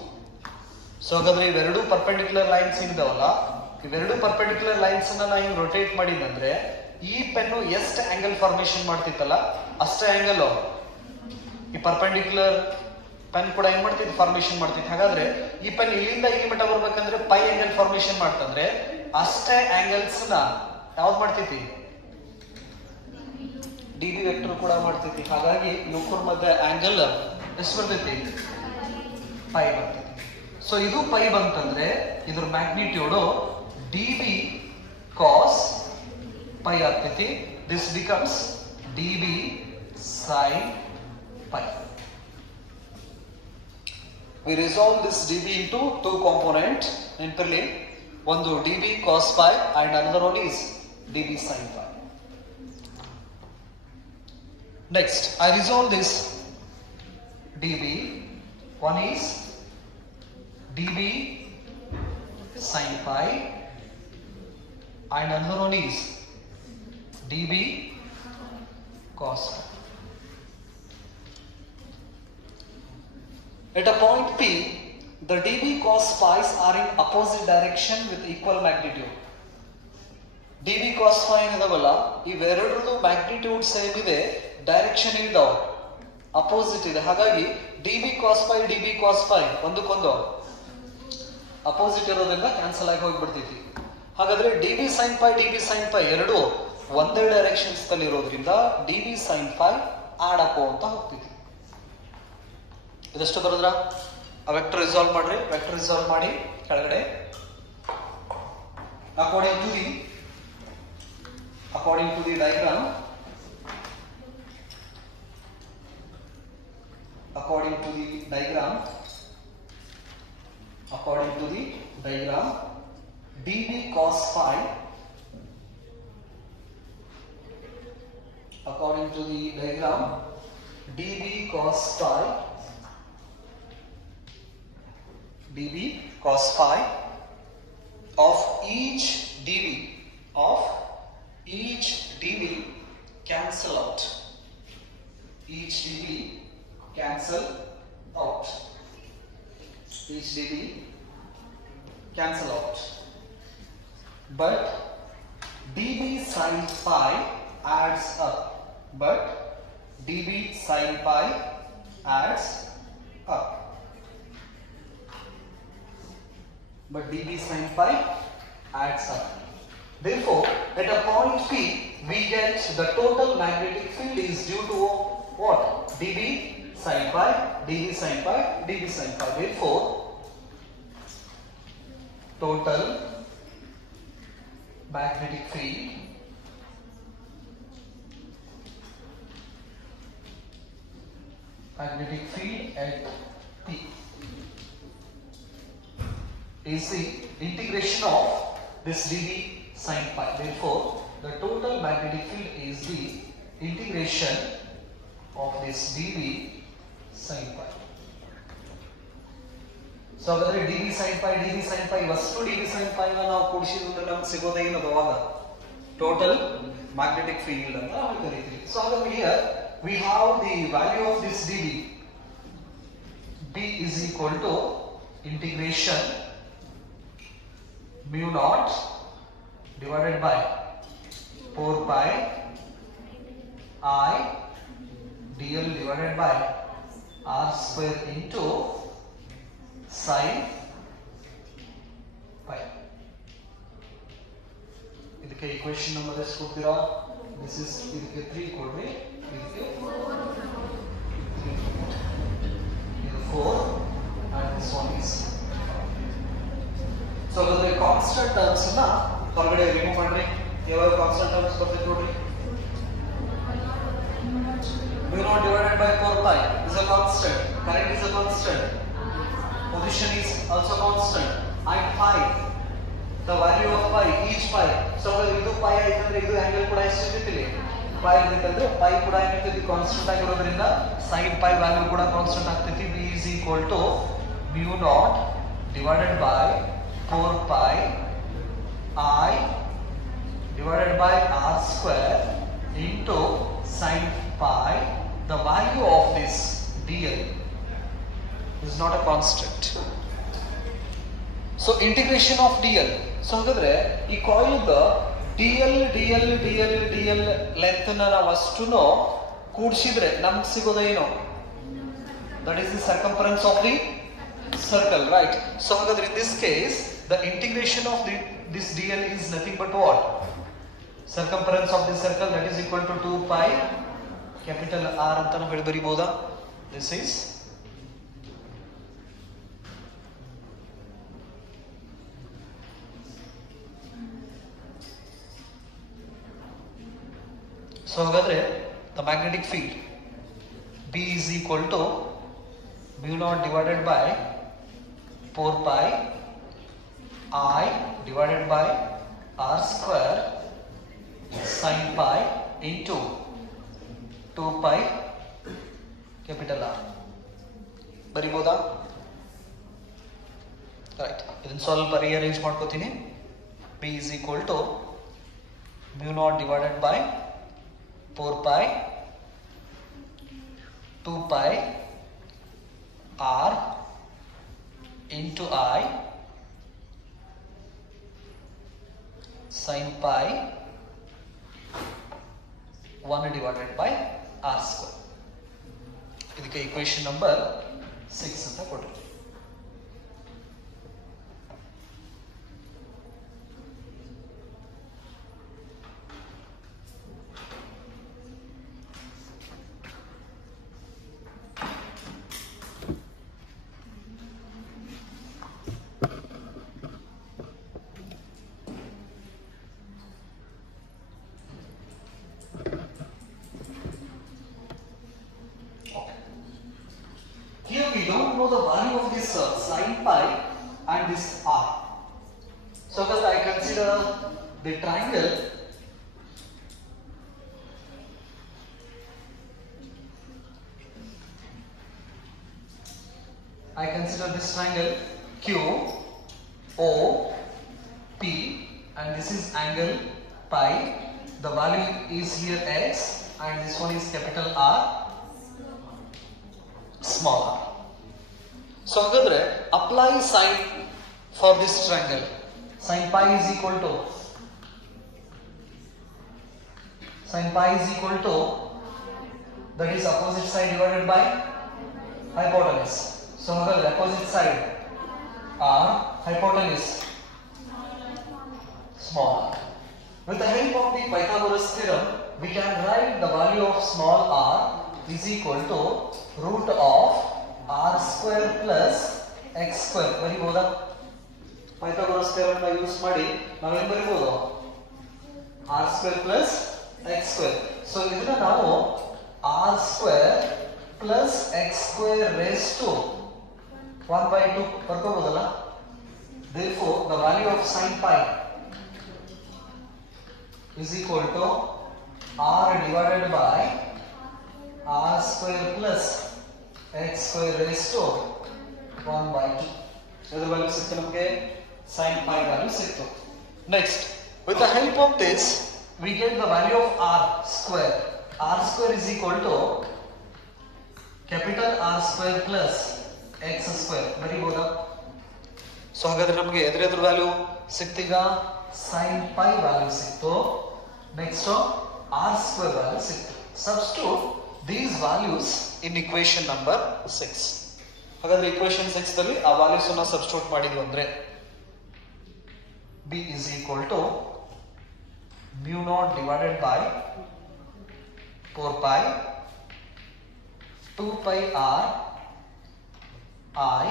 So ಹಾಗಾದ್ರೆ ಇವೆರಡು ಪರ್ಪೆಂಡಿಕ್ಯುಲರ್ ಲೈನ್ಸ್ ಏನಿದಾವಲ್ಲ ಇವೆರಡು ಪರ್ಪೆಂಡಿಕ್ಯುಲರ್ ಲೈನ್ಸ್ ಅನ್ನ ನಾನು ರೊಟೇಟ್ ಮಾಡಿದಂದ್ರೆ ಈ ಪೆನ್ನು ಎಷ್ಟು ಆಂಗಲ್ ಫಾರ್ಮೇಶನ್ ಮಾಡ್ತಿತ್ತಲ್ಲ ಅಷ್ಟೇ ಆಂಗಲ್ ಈ ಪರ್ಪೆಂಡಿಕ್ಯುಲರ್ ಪೆನ್ ಕೂಡ ಏನ್ ಮಾಡ್ತಿತ್ತು? ಫಾರ್ಮೇಶನ್ ಮಾಡ್ತಿತ್ತು. ಹಾಗಾದ್ರೆ ಈ ಪೆನ್ ಇಲ್ಲಿಂದ ಇಲ್ಲಿ ಮಟ್ಟ ಬರ್ಬೇಕಂದ್ರೆ ಪೈ ಆಂಗಲ್ ಫಾರ್ಮೇಶನ್ ಮಾಡ್ತಂದ್ರೆ ಅಷ್ಟೇ ಆಂಗಲ್ಸ್ ನ ಯಾವ್ದು ಮಾಡ್ತೈತಿ? ಡಿ ಬಿ ವೆಕ್ಟರ್ ಕೂಡ ಮಾಡ್ತೈತಿ. ಹಾಗಾಗಿ ಲೂಕರ್ ಮಧ್ಯೆ ಆಂಗಲ್ ಎಷ್ಟು ಬರ್ತೈತಿ? ಪೈ ಬರ್ತೈತಿ. ಸೊ ಇದು ಪೈ ಬಂತಂದ್ರೆ ಇದ್ರ magnitude D B cos phi ಆಗ್ತೈತಿ. This becomes D B sin phi. We resolve this dB into two component. Nearly one dB cos phi and another one is dB sin phi. Next, I resolve this dB. One is dB sin phi and another one is dB cos phi. At a point P, the dB cos phi's are in opposite direction with equal magnitude. dB cos phi ಏನದವಲ್ಲ ಇವೆರಡರದು magnitude same ಇದೆ, direction ಇದಾವ opposite ಇದೆ. ಹಾಗಾಗಿ dB cos phi ಒಂದಕ್ಕೊಂದು opposite ಇರೋದ್ರಿಂದ cancel ಆಗಿ ಹೋಗ್ಬಿಡ್ತೈತಿ. ಹಾಗಾದ್ರೆ dB sin phi ಎರಡು ಒಂದೇ ಡೈರೆಕ್ಷನ್ಸ್ ನಲ್ಲಿ ಇರೋದ್ರಿಂದ dB sin phi ಆಡಕೋ ಅಂತ ಹೋಗ್ತಿದ್ವಿ. ಇದಷ್ಟು ಬರೋದ್ರ ಆ ವೆಕ್ಟರ್ ರಿಸಾಲ್ವ್ ಮಾಡ್ರಿ. ವೆಕ್ಟರ್ ರಿಸಾಲ್ವ್ ಮಾಡಿ ಕೆಳಗಡೆ according to the diagram, according to the diagram dv cos phi, according to the diagram dv cos phi of each dv cancel out, each dv cancel out, but dv sin pi adds up, Therefore, at a point P, we get the total magnetic field is due to what? dv sin pi. Therefore, total magnetic field at P is the integration of this dv sin pi. Therefore, the total magnetic field is the integration of this dv sin pi. So, ಹಾಗಾದ್ರೆ dv sin pi ವಸ್ತು dv sin pi ನಾವು ಕೂಡಿಸಿದ್ರೆ ನಮಗೆ ಸಿಗೋದೇ ಏನದು ಅವಾಗ total magnetic field ಅಂತ ನಾವು ಕರೀತೀವಿ. ಸೊ ಹಾಗಾದ್ರೆ here we have the value of this dv. D is equal to integration mu naught divided by 4 pi I dl divided by r square into sin pi. ಇದಕ್ಕೆ equation number ಎಷ್ಟು ಕೊಡ್ತೀರಾ? This is ಇದಕ್ಕೆ 3 ಕೊಡ್ರಿ, ಇದಕ್ಕೆ 4 and this one is. So the constant terms na ಹೊರಗಡೆ ರಿಮೂವ್ ಮಾಡ್ರಿ. ಯಾವಾಗ constant terms ಬರ್ತದೆ ನೋಡ್ರಿ. mu naught divided by 4 pi is a constant, current is a constant, position is also constant, and pi, the value of pi, each pi. So ಇದು pi ಆಯ್ತಂದ್ರೆ ಇದು ಆಂಗಲ್ ಕೂಡ ಎಷ್ಟಿರ್ತಿಲ್ಲ, pi ಇರ್ತಂದ್ರೆ pi ಕೂಡ ಏನಿರ್ತದೆ ಕಾನ್ಸ್ಟೆಂಟ್ ಆಗಿರೋದ್ರಿಂದ sin pi ವ್ಯಾಲ್ಯೂ ಕೂಡ ಕಾನ್ಸ್ಟೆಂಟ್ ಆಗ್ತೈತಿ. v is equal to mu naught divided by 4 pi I divided by r square into sin pi. The value of this dl is not a constant. So integration of dl. So ಹಾಗಾದ್ರೆ ಈ coil dl length ನ ನಾವು ಅಷ್ಟುನು ಕೂಡಿಸಿದ್ರೆ ನಮಗೆ ಸಿಗೋದೇನು? That is the circumference of the circle, right? So ಹಾಗಾದ್ರೆ in this case the integration of this dl is nothing but what? Circumference of this circle, that is equal to 2 pi capital R ಅಂತ ನಾವು ಹೇಳಿ ಬರಿಬಹುದಾ? This is so ಹಾಗಾದ್ರೆ the magnetic field B is equal to mu naught divided by 4 pi I divided by R square sin pi into 2 pi capital R. ಬರಿಬೋದಾ? ರೈಟ್, ಇದನ್ನು ಸ್ವಲ್ಪ ರಿಅರೇಂಜ್ ಮಾಡ್ಕೋತೀನಿ. B is equal to mu naught divided by 4 pi 2 pi R into I sin pi 1 divided by R square. ಇದಕ್ಕೆ equation number 6 ಅಂತ ಕೊಡ್ರಿ. Here we don't know the value of this sin pi and this r. So first I consider the triangle Q O P and this is angle pi. The value is here x and this one is capital R, small r. So hagadre apply sin for this triangle. Sin pi is equal to that is opposite side divided by hypotenuse. So hagadre opposite side r, hypotenuse small r. With the help of the Pythagoras theorem, we can write the value of small r is equal to root of r square plus x square. ಬರಿಬೋದಾ? Pythagoras theorem ನ ಯೂಸ್ ಮಾಡಿ ನಾವು ಏನು ಬರಿಬಹುದು? r square plus x square. So ಇದನ್ನ ನಾವು r square plus x square raised to 1/2 ಬರ್ಕೋಬಹುದಲ್ಲ? Therefore, the value of sin pi is equal to r divided by r square plus x square raised to 1/2. ಇದರ ವ್ಯಾಲ್ಯೂ ಸಿಕ್ತು ನಮಗೆ, sin pi value ಸಿಕ್ತು. Next, with the help of this, we get the value of r square. R square is equal to capital R square plus x square. ಬರಿಬೋದಾ? ಸೊ ಹಾಗಾದ್ರೆ ನಮಗೆ ಎದುರೆದುರು value ಸಿಕ್ತೀಗ, sin pi ವ್ಯಾಲ್ಯೂ ಸಿಕ್ತು. Next r square value ಸಿಕ್ತು. Substitute these values in equation number 6. ಹಾಗಾದ್ರೆ equation 6 ದಲ್ಲಿ ಆ values ಅನ್ನು substitute ಮಾಡಿದ್ವಿ ಅಂದ್ರೆ b is equal to mu naught divided by 4 pi 2 pi r I.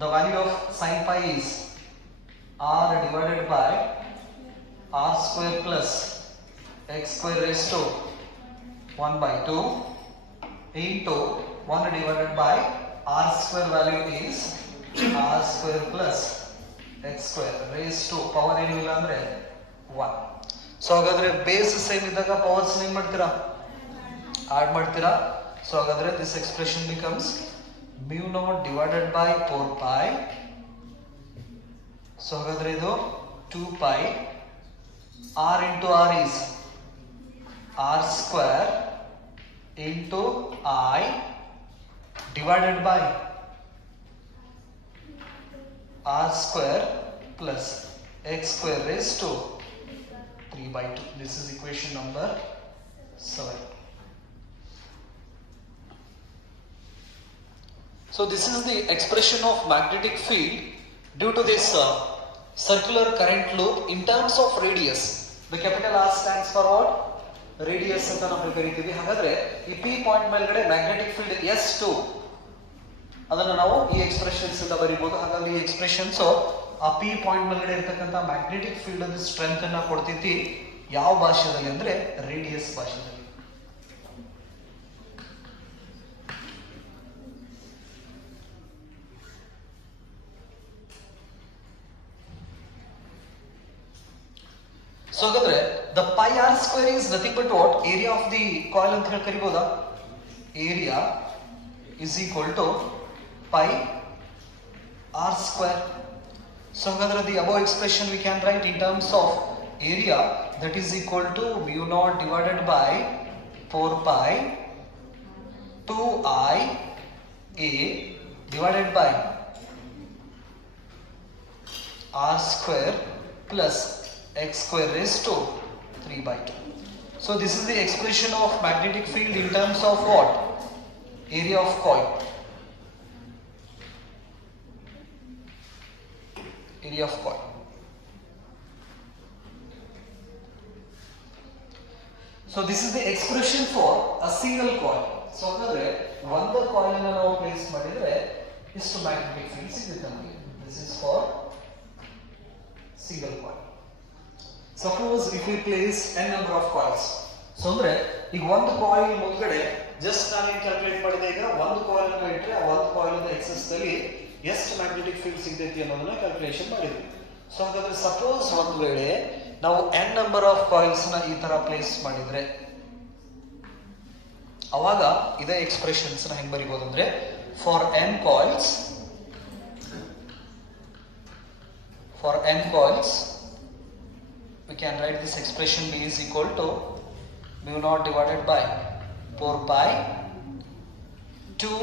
The value of sin pi is r divided by r square plus x square raised to 1/2 into 1 divided by r square value is r square plus x square raised to power ಏನು ಇಲ್ಲ ಅಂದ್ರೆ 1. ಸೊ ಹಾಗಾದ್ರೆ base same ಇದ್ದಾಗ ಪವರ್ಸ್ ಏನು ಮಾಡ್ತೀರಾ? ಆಡ್ ಮಾಡ್ತೀರಾ. ಸೊ ಹಾಗಾದ್ರೆ this expression becomes mu naught divided by 4 pi. So ಹಾಗಾದ್ರೆ ಇದು 2 pi r into r is r square into I divided by r square plus x square raised to 3/2. This is equation number 7. So this is the expression of magnetic field due to this circular current loop in terms of radius. The capital R stands for what? Radius ಅಂತ ನಾವು ಕರೀತೀವಿ. ಹಾಗಾದ್ರೆ ಈ P point ಮೇಲ್ಗಡೆ magnetic field S2 ಅದನ್ನ ನಾವು ಈ ಎಕ್ಸ್ಪ್ರೆಷನ್ಸ್ ಇಂದ ಬರೀಬಹುದು. ಹಾಗಾಗಿ ಈ ಎಕ್ಸ್ಪ್ರೆಷನ್ಸ್ ಆ P ಪಾಯಿಂಟ್ ಮೇಲ್ಗಡೆ ಇರತಕ್ಕಂತ ಮ್ಯಾಗ್ನೆಟಿಕ್ ಫೀಲ್ಡ್ ಅದ ಸ್ಟ್ರೆಂತ್ ಅನ್ನ ಕೊಡ್ತೈತಿ. ಯಾವ ಭಾಷೆಯಲ್ಲಿ ಅಂದ್ರೆ ರೇಡಿಯಸ್ ಭಾಷೆಯಲ್ಲಿ. ಸೊ ಹಾಗಾದ್ರೆ the pi r square is nothing but what? Area of the coil ಅಂತ ಹೇಳಿ ಕರಿಬೋದಾ? Area is equal to pi r square. So ಹಾಗಾದ್ರೆ the above expression we can write in terms of area, that is equal to mu naught divided by 4 pi 2I a divided by r square plus x square raised to 3/2. So this is the expression of magnetic field in terms of what? Area of coil. Area of coil. So this is the expression for a single coil. So ಹಾಗಾದ್ರೆ ಒಂದು coil ಅನ್ನು ನಾವು ಪ್ಲೇಸ್ ಮಾಡಿದ್ರೆ ಇಷ್ಟು magnetic field ಸಿಗುತ್ತೆ ನಮಗೆ. This is for single coil. Suppose if we place n number of coils. So ಅಂದ್ರೆ ಈಗ ಒಂದು ಕಾಯಿಲ್ ಮುಂದ್ಗಡೆ ಜಸ್ಟ್ ನಾನು ಕ್ಯಾಲ್ಕುಲೇಟ್ ಮಾಡಿದೆ ಈಗ ಒಂದು ಕಾಯಿಲ್ ಅನ್ನು ಇಟ್ಟರೆ ಆ ಒಂದು ಕಾಯಿಲ್ ಎಕ್ಸೆಸ್ ದಲ್ಲಿ ಎಷ್ಟು ಮ್ಯಾಗ್ನೆಟಿಕ್ ಫೀಲ್ಡ್ ಸಿಗ್ತೈತಿ ಅನ್ನೋದನ್ನ ಕ್ಯಾಲ್ಕುಲೇಷನ್ ಮಾಡಿದ್ವಿ. ಸೊ ಹಾಗಾದ್ರೆ ಸಪೋಸ್ ಒಂದು ವೇಳೆ ನಾವು ಎನ್ ನಂಬರ್ ಆಫ್ ಕಾಯಿಲ್ಸ್ ನ ಈ ತರ ಪ್ಲೇಸ್ ಮಾಡಿದ್ರೆ ಅವಾಗ ಇದೇ ಎಕ್ಸ್ಪ್ರೆಷನ್ಸ್ ನ ಹೆಂಗ್ ಬರೀಬಹುದು ಅಂದ್ರೆ for N coils we can write this expression B is equal to mu naught divided by 4 pi 2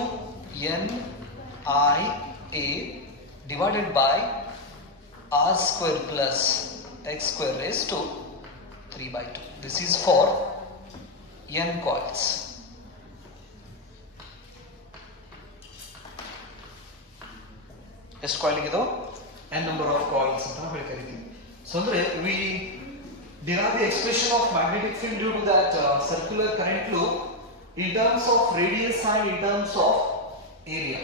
n I a divided by r square plus x square raised to 3 by 2. This is for n coils. ಎಷ್ಟು ಕಾಯಿಲ್ ಇದು n number of coils ಅಂತ ನಾವು ಹೇಳ್ತೀವಿ. So ಅಂದ್ರೆ we derive the expression of magnetic field due to that circular current loop in terms of radius and in terms of area.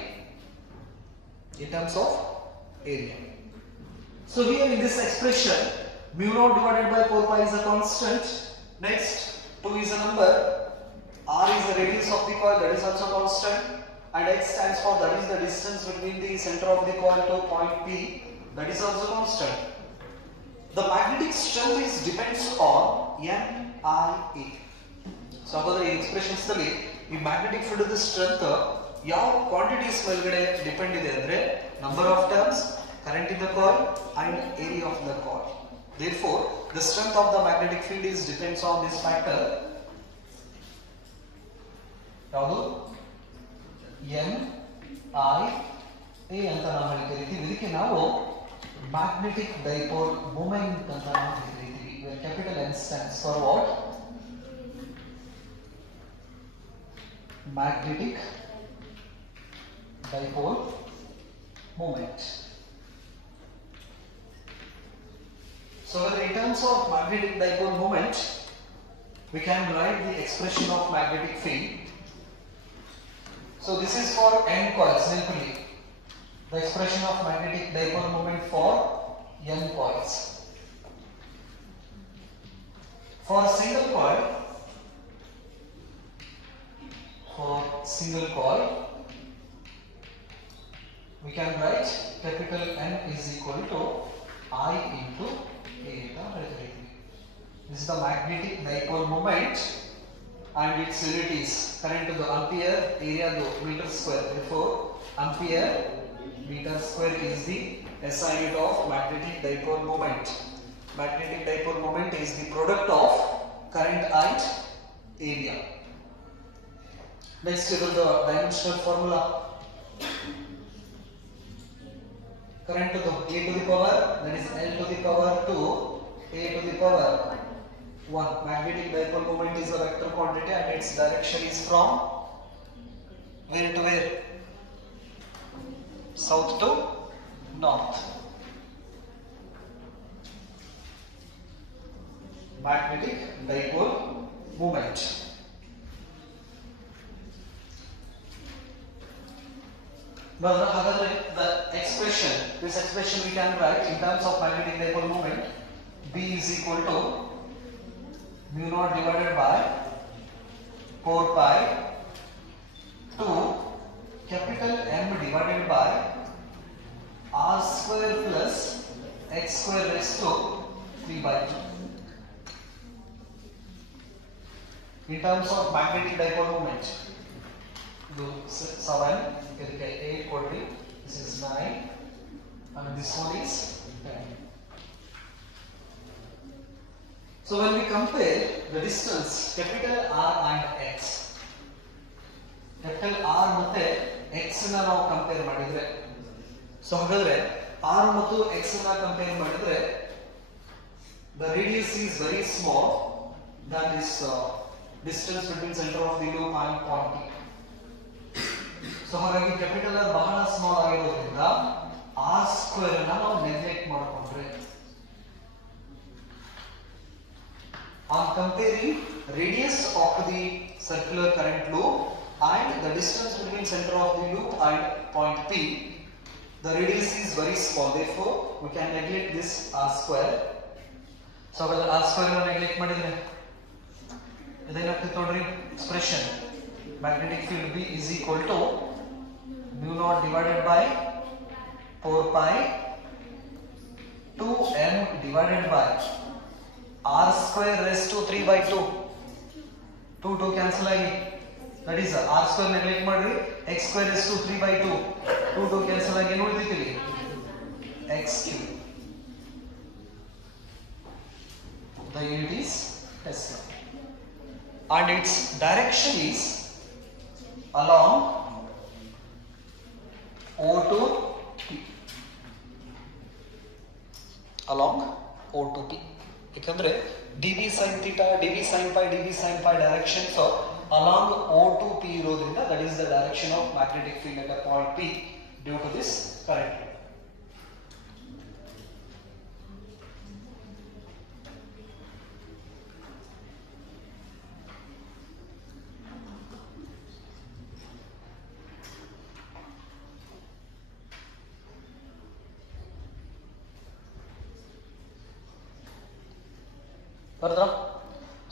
So here in this expression, mu naught divided by 4 pi is a constant. Next, 2 is a number. R is the radius of the coil, that is also constant. And X stands for, that is the distance between the center of the coil to point P, that is also constant. The magnetic strength is depends on NIA. So ಹಾಗಾದ್ರೆ ಈ ಎಕ್ಸ್ಪ್ರೆಷನ್ಸ್ ನಲ್ಲಿ ಈ magnetic field the strength ಯಾವ ಕ್ವಾಂಟಿಟೀಸ್ ಮೇಲ್ಗಡೆ ಡಿಪೆಂಡ್ ಇದೆ ಅಂದ್ರೆ number of turns, current in the coil and area of the coil. Therefore, the strength of the magnetic field is depends on this factor. ಯಾವುದು NIA ಅಂತ ನಾವು ಹೇಳ್ತೀವಿ. ಇದಕ್ಕೆ ನಾವು magnetic dipole moment ಅಂತ ನಾವು ಹೇಳ್ತೀವಿ. Where capital N stands for what? Magnetic dipole moment. So in terms of magnetic dipole moment, we can write the expression of magnetic field. So this is for n coils simply. The expression of magnetic dipole moment for n coils. For single coil, we can write capital N is equal to I into A. This is the magnetic dipole moment and its unit is current to the ampere, area to meter square. Therefore, ampere meter square is the SI unit of magnetic dipole moment. Magnetic dipole moment is the product of current and area. Next is the dimensional formula. Current to the A to the power, that is L to the power 2, A to the power 1. Magnetic dipole moment is a vector quantity and its direction is from where to where? South to north. Magnetic dipole moment. Well, the expression, this expression we can write in terms of magnetic dipole moment. B is equal to mu naught divided by 4 pi 2 capital M divided by R square plus X square raised to 3 by 2. In terms of magnetic dipole moment, 7, 8 40, this is 9 and this one is 10. So when we compare the distance capital R and X, capital R ಮತ್ತೆ X ನ ನಾವು ಕಂಪೇರ್ ಮಾಡಿದ್ರೆ, so ಹಾಗಾದ್ರೆ R ಮತ್ತು X ನ ಕಂಪೇರ್ ಮಾಡಿದ್ರೆ the radius is very small than this distance between center of the loop and point P. So ಹಾಗಾಗಿ capital R ಬಹಳ ಸ್ಮಾಲ್ ಆಗಿರೋದ್ರಿಂದ R ಸ್ಕ್ವೇರ್ ಅನ್ನು ನಾವು ನೆಗ್ಲೆಕ್ಟ್ ಮಾಡಿಕೊಂಡ್ರೆ, on comparing radius of the circular current loop and the distance between center of the loop and point P, the radius is very small. Therefore, we can neglect this R square. So R square ಅನ್ನು neglect ಮಾಡಿದ್ರೆ ಇದೇನಾಗ್ತದೆ ನೋಡ್ರಿ, expression magnetic field B is equal to mu naught divided by 4 pi 2m divided by r square raised to 3 by 2. 2 cancel agi. That is r square neglect madri, x square raised to 3 by 2. 2 cancel agi ಏನು ಉಳಿದಿದೆ x cube. The unit is Tesla. And its direction is along O to P. Along O to P. Ekandre dv sin theta, dv sin pi, dv sin pi direction. So along O to P irodrinda, that is the direction of magnetic field at a point P due to this current.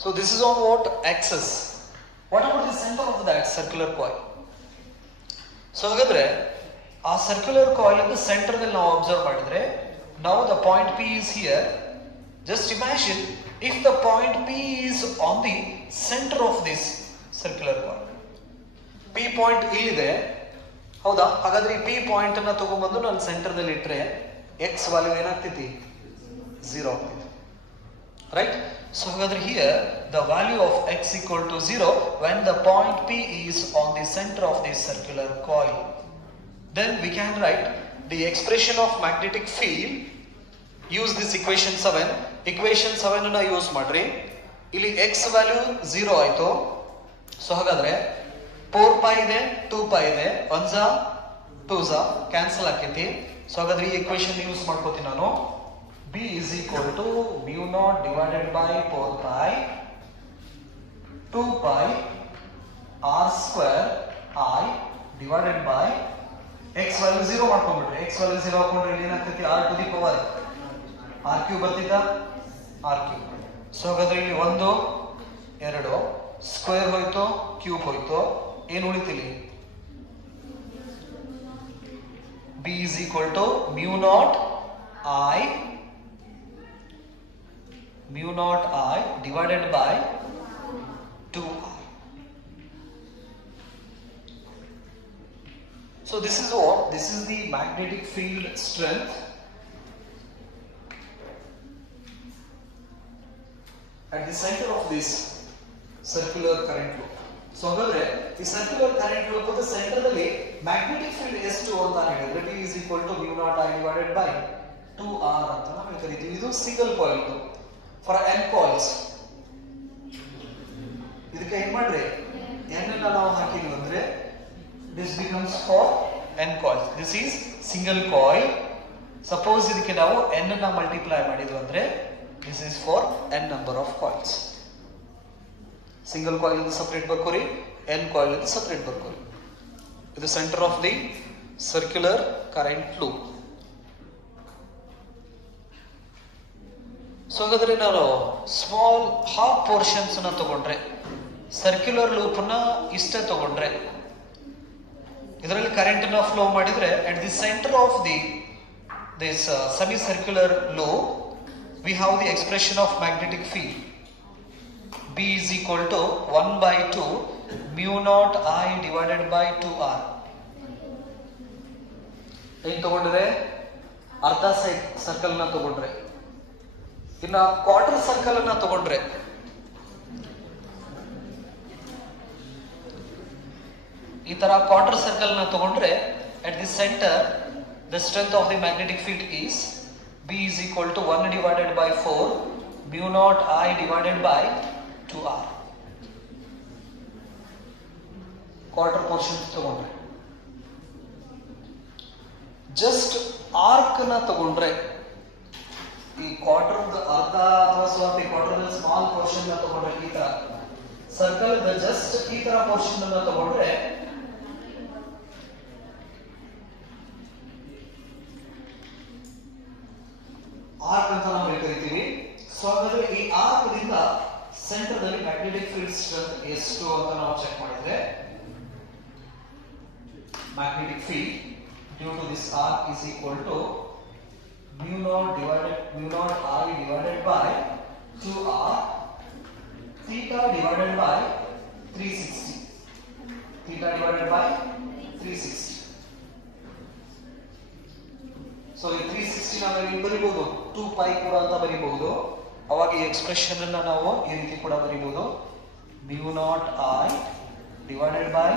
So this is on what axis. What about the center of that circular coil? So hagadre a circular coil in the center dalli now observe madidre, now the point P is here. Just imagine if the point P is on the center of this circular coil. P point illide hauda, hagadre P point anna tagondu ನಾನು center dalli ittರೆ x value ಏನಾಗ್ತೈತಿ 0 ಆಗ್ತೈತಿ. Right? So here the value of x equal to 0 when the point P is on the center of this circular coil. Then we can write the expression of magnetic field. Use this equation 7. Equation 7 na use madri. Ili x value 0 aito. So hagadre 4 pi ide 2 pi ide 1 2 cancel aketi. So hagadre ee equation use ಮಾಡ್ಕೋತೀನಿ ನಾನು. B is equal to mu naught divided by 4 pi 2 pi r square I divided by x value 0 ಮಾಡ್ಕೊಂಡ್ಬಿಟ್ರೆ x value 0 ಹಾಕೊಂಡ್ರೆ ಇಲ್ಲಿ ಏನಾಗ್ತೈತಿ r to the power r cube ಬರ್ತಿತಾ r cube. So ಹಾಗಾದ್ರೆ ಇಲ್ಲಿ 1 2 ಸ್ಕ್ವೇರ್ ಹೋಯ್ತು ಕ್ಯೂಬ್ ಹೋಯ್ತು, ಏನು ಉಳಿತಿಲಿ B is equal to mu naught I divided by 2r. So this is what? This is the magnetic field strength at the center of this circular current loop. So hagadre ಈ circular current loop the center dalli magnetic field ಎಷ್ಟು ಅಂತ ಹೇಳಿದ್ರೆ B is equal to mu naught I divided by 2r ಅಂತ ನಾವು ಕರೀತೀವಿ. ಇದು single coil ಇದು. For n coils ಇದಕ್ಕೆ ಏನು ಮಾಡ್ರೆ n ಅನ್ನು ನಾವು ಹಾಕಿದ್ವಿ ಅಂದ್ರೆ this becomes for n coils. This is single coil. Suppose ಇದಕ್ಕೆ ನಾವು n ಅನ್ನು ಮಲ್ಟಿಪ್ಲೈ ಮಾಡಿದ್ವಿ ಅಂದ್ರೆ this is for n number of coils. Single coil is separate ಬರ್ಕೋರಿ, n coil is separate ಬರ್ಕೋರಿ. ಇದು center of the circular current loop. So ಹಾಗಾದ್ರೆ ನಾನು ಸ್ಮಾಲ್ ಹಾಫ್ ಪೋರ್ಷನ್ಸ್ ನ ತಗೊಂಡ್ರೆ ಸರ್ಕ್ಯುಲರ್ ಲೂಪ್ ನ ಇಷ್ಟೇ ತಗೊಂಡ್ರೆ ಇದರಲ್ಲಿ ಕರೆಂಟ್ ನ ಫ್ಲೋ ಮಾಡಿದ್ರೆ at the centre of this semi circular loop we have the expression of magnetic field B is equal to 1 by 2 mu naught I divided by 2r. ಏನು ತಗೊಂಡ್ರೆ ಅರ್ಧ ಸರ್ಕಲ್ ನ ತಗೊಂಡ್ರೆ, ಇನ್ನ ಕ್ವಾರ್ಟರ್ ಸರ್ಕಲ್ ಅನ್ನ ತಗೊಂಡ್ರೆ ಈ ತರ ಕ್ವಾರ್ಟರ್ ಸರ್ಕಲ್ ನ ತಗೊಂಡ್ರೆ at the center the strength of the magnetic field is B is equal to 1 divided by 4 mu naught I divided by 2r. Quarter portion ತಗೊಂಡ್ರೆ ಜಸ್ಟ್ ಆರ್ಕ್ ನ ತಗೊಂಡ್ರೆ ಈ ಕ್ವಾರ್ಟರ್ ಅರ್ಧ ಅಥವಾ ಸ್ವಲ್ಪ ಕ್ವಾರ್ಟರ್ ಸ್ಮಾಲ್ ಪೋರ್ಷನ್ ನ ತಗೊಂಡ್ರೆ ಈ ತರ ಸರ್ಕಲ್ ಜಸ್ಟ್ ಈ ತರ ಪೋರ್ಷನ್ ಅನ್ನ ತಗೊಂಡ್ರೆ ಆರ್ಕ್ ಅಂತ ನಾವು ಕರಿತೀವಿ. ಸೊ ಹಾಗಾದ್ರೆ ಈ ಆರ್ಕ್ ದಿಂದ ಸೆಂಟರ್ ದಲ್ಲಿ ಮ್ಯಾಗ್ನೆಟಿಕ್ ಫೀಲ್ಡ್ ಸ್ಟ್ರೆಂತ್ ಎಷ್ಟು ಅಂತ ನಾವು ಚೆಕ್ ಮಾಡಿದ್ರೆ magnetic field due to this arc is equal to mu naught I divided by 2r theta divided by 360. Theta divided by 360. So ಈ 360 ನಾವು ಬರೀಬಹುದು 2 pi ಕೂಡ ಅಂತ ಬರೀಬಹುದು. ಅವಾಗ ಈ ಎಕ್ಸ್ಪ್ರೆಷನ್ ಅನ್ನು ನಾವು ಈ ರೀತಿ ಕೂಡ ಬರೀಬಹುದು mu naught I divided by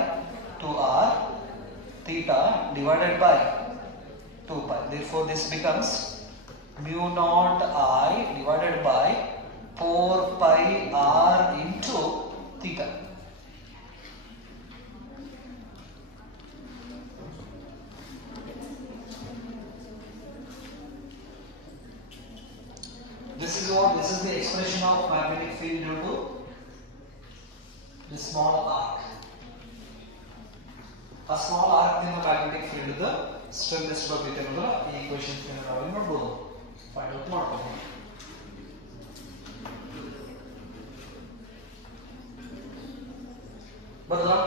2r theta divided by 2 pi. Therefore this becomes mu naught I divided by 4 pi r into theta. This is the expression of magnetic field due to the small arc. A small arc in the magnetic field the strength ಎಷ್ಟಿರುತ್ತೆ ಅನ್ನೋದನ್ನ ಈ ಈಕ್ವೇಷನ್ ನಾವು ನೋಡಬಹುದು, find out ಮಾಡ್ಕೊಳ್ಳೋಣ. ಬದಲಾ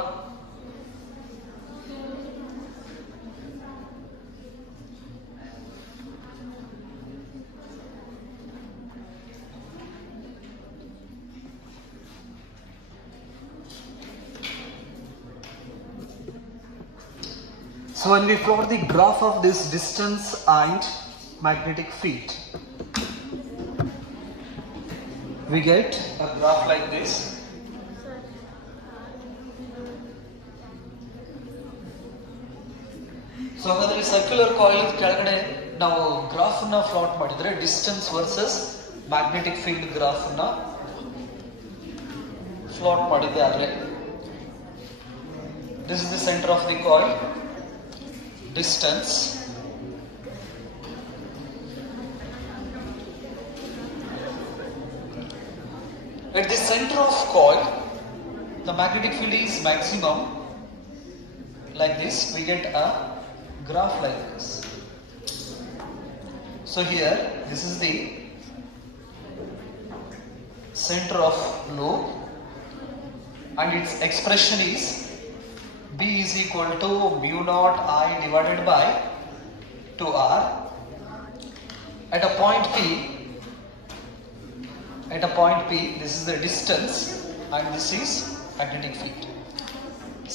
So when we plot the graph of this distance and magnetic field, we get a graph like this. So ಹಾಗಾದ್ರೆ circular coil ಕೆಳಗಡೆ ನಾವು ಗ್ರಾಫ್ ಅನ್ನ ಪ್ಲಾಟ್ ಮಾಡಿದ್ರೆ distance versus magnetic field graph ಅನ್ನ ಪ್ಲಾಟ್ ಮಾಡಿದ್ದೆ ಆದ್ರೆ this is the center of the coil, distance at the center of coil the magnetic field is maximum. Like this we get a graph like this. So here this is the center of loop and its expression is B is equal to mu naught I divided by 2r. At a point P, this is the distance and this is magnetic field,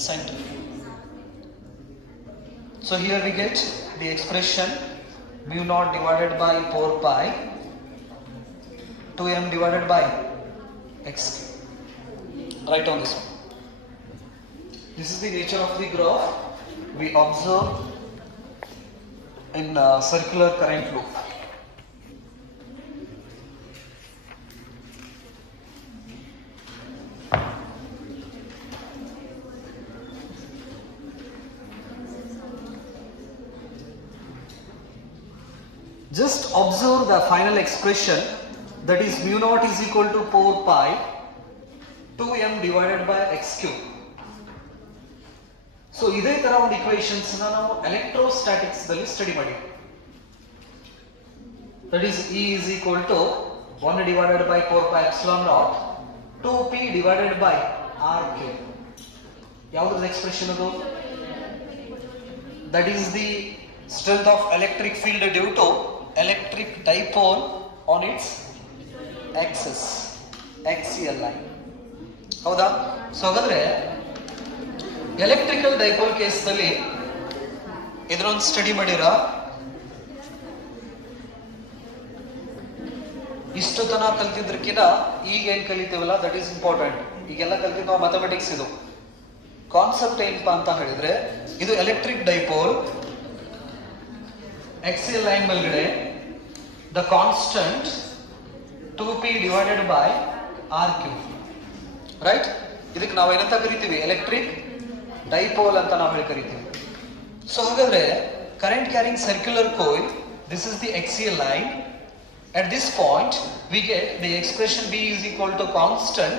center. So here we get the expression mu naught divided by 4 pi 2m divided by x. Write on this one. This is the nature of the graph we observe in circular current loop. Just observe the final expression, that is mu naught is equal to 4 pi 2m divided by x cube. So ಇದೇ ತರ ಒಂದು equations ನಾವು electrostatics ದಲ್ಲಿ ಸ್ಟಡಿ ಮಾಡಿದ್ವಿ. That is E is equal to 1 divided by 4 pi epsilon naught 2p divided by r cube. ಯಾವುದು ಎಕ್ಸ್ಪ್ರೆಷನ್ ಅದು? That is the strength of electric field due to electric dipole on its axis, axial line. ಹೌದಾ? ಸೊ ಹಾಗಾದ್ರೆ electrical dipole case ನಲ್ಲಿ ಇದರೊಂದು ಸ್ಟಡಿ ಮಾಡಿರಾ? ಇಷ್ಟು ತನ ಕಲ್ತಿದ್ರಕ್ಕಿಂತ ಈಗ ಏನ್ ಕಲಿತೀವಲ್ಲ ದಟ್ ಈಸ್ ಇಂಪಾರ್ಟೆಂಟ್. ಈಗೆಲ್ಲ ಕಲ್ತಿದ್ ನಾವು ಮ್ಯಾಥಮೆಟಿಕ್ಸ್. ಇದು ಕಾನ್ಸೆಪ್ಟ್ ಏನಪ್ಪಾ ಅಂತ ಹೇಳಿದ್ರೆ, ಇದು ಎಲೆಕ್ಟ್ರಿಕ್ ಡೈಪೋಲ್ axial line ಮೇಲ್ಗಡೆ the constant 2p divided by r cube, right? ಇದಕ್ಕೆ ನಾವು ಏನಂತ ಕರಿತೀವಿ? ಎಲೆಕ್ಟ್ರಿಕ್ ಡೈಪೋಲ್ ಅಂತ ನಾವು ಹೇಳಿ ಕರಿತೀವಿ. ಸೊ ಹಾಗಾದ್ರೆ current carrying circular coil, this is the axial line. At this point we get the expression B is equal to constant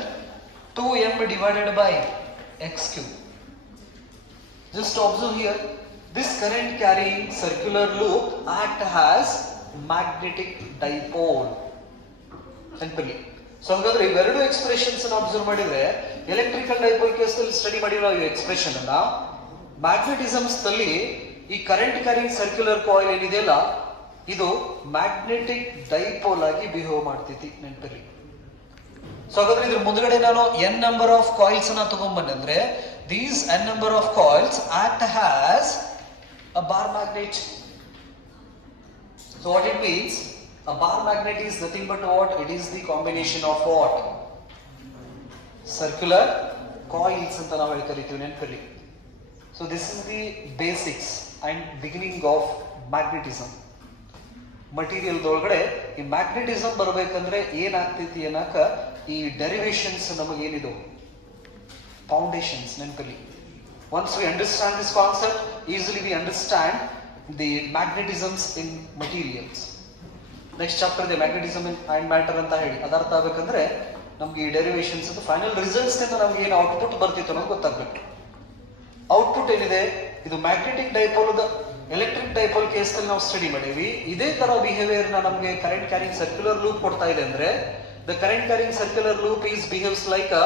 2m divided by x cube. Just observe here, this current carrying circular loop act as magnetic dipole. Simply. So ಹಾಗಾದ್ರೆ ಇವೆರಡು ಎಕ್ಸ್ಪ್ರೆಷನ್ಸ್ ಅನ್ನು ಅಬ್ಸರ್ವ್ ಮಾಡಿದ್ರೆ electrical dipole case ಅಲ್ಲಿ ಸ್ಟಡಿ ಮಾಡಿರೋ ಈ ಎಕ್ಸ್ಪ್ರೆಷನ್ ಅನ್ನ ಮ್ಯಾಗ್ನೆಟಿಸಮ್ಸ್ ನಲ್ಲಿ ಈ ಕರೆಂಟ್ ಕ್ಯಾರಿಂಗ್ ಸರ್ಕ್ಯುಲರ್ ಕಾಯಿಲ್ ಏನಿದೆಯಲ್ಲ ಇದು ಮ್ಯಾಗ್ನೆಟಿಕ್ ಡೈಪೋಲ್ ಆಗಿ ಬಿಹೇವ್ ಮಾಡ್ತೈತಿ ನೆನಪಿರ್ಲಿ. ಸೊ ಹಾಗಾದ್ರೆ ಇದ್ರ ಮುಂದ್ಗಡೆ ನಾನು n ನಂಬರ್ ಆಫ್ ಕಾಯಿಲ್ಸ್ ಅನ್ನ ತಗೊಂಡ್ಬಂದೆ ಅಂದ್ರೆ these n number of coils act has a bar magnet. So what it means? A bar magnet is nothing but what? It is the combination of what? Circular coils anta ನಾವು ಕರಿತೀವಿ ನೆನಪಿರ್ಲಿ. So this is the basics and beginning of magnetism. Material ದೊಳಗಡೆ ಈ magnetism ಬರಬೇಕಂದ್ರೆ ಏನಾಗ್ತೈತಿ ಅನ್ನಕ ಈ derivations ನಮಗೇನಿದು ಫೌಂಡೇಶನ್ಸ್ ನೆನಪಿರ್ಲಿ. Once we understand this concept, easily we understand the magnetisms in materials. Next chapter ಇದೆ magnetism and matter ಅಂತ ಹೇಳಿ ಅದರ್ಥ ಆಗಬೇಕಂದ್ರೆ ನಮ್ಗೆ ಈ ಡೆರಿವೇಶನ್ಸ್ ಫೈನಲ್ ರಿಸಲ್ಟ್ಸ್ ನಿಂದ ನಮ್ಗೆ ಏನು ಔಟ್ಪುಟ್ ಬರ್ತಿತ್ತು ಅನ್ನೋದು ಗೊತ್ತಾಗ್ಬೇಕು. ಔಟ್ಪುಟ್ ಏನಿದೆ ಇದು magnetic dipole electric dipole case ನಲ್ಲಿ ನಾವು ಸ್ಟಡಿ ಮಾಡೀವಿ. ಇದೇ ತರ ಬಿಹೇವಿಯರ್ ನಮಗೆ ಕರೆಂಟ್ ಕ್ಯಾರಿಂಗ್ ಸರ್ಕ್ಯುಲರ್ ಲೂಪ್ ಕೊಡ್ತಾ ಇದೆ ಅಂದ್ರೆ the current carrying circular loop is behaves like a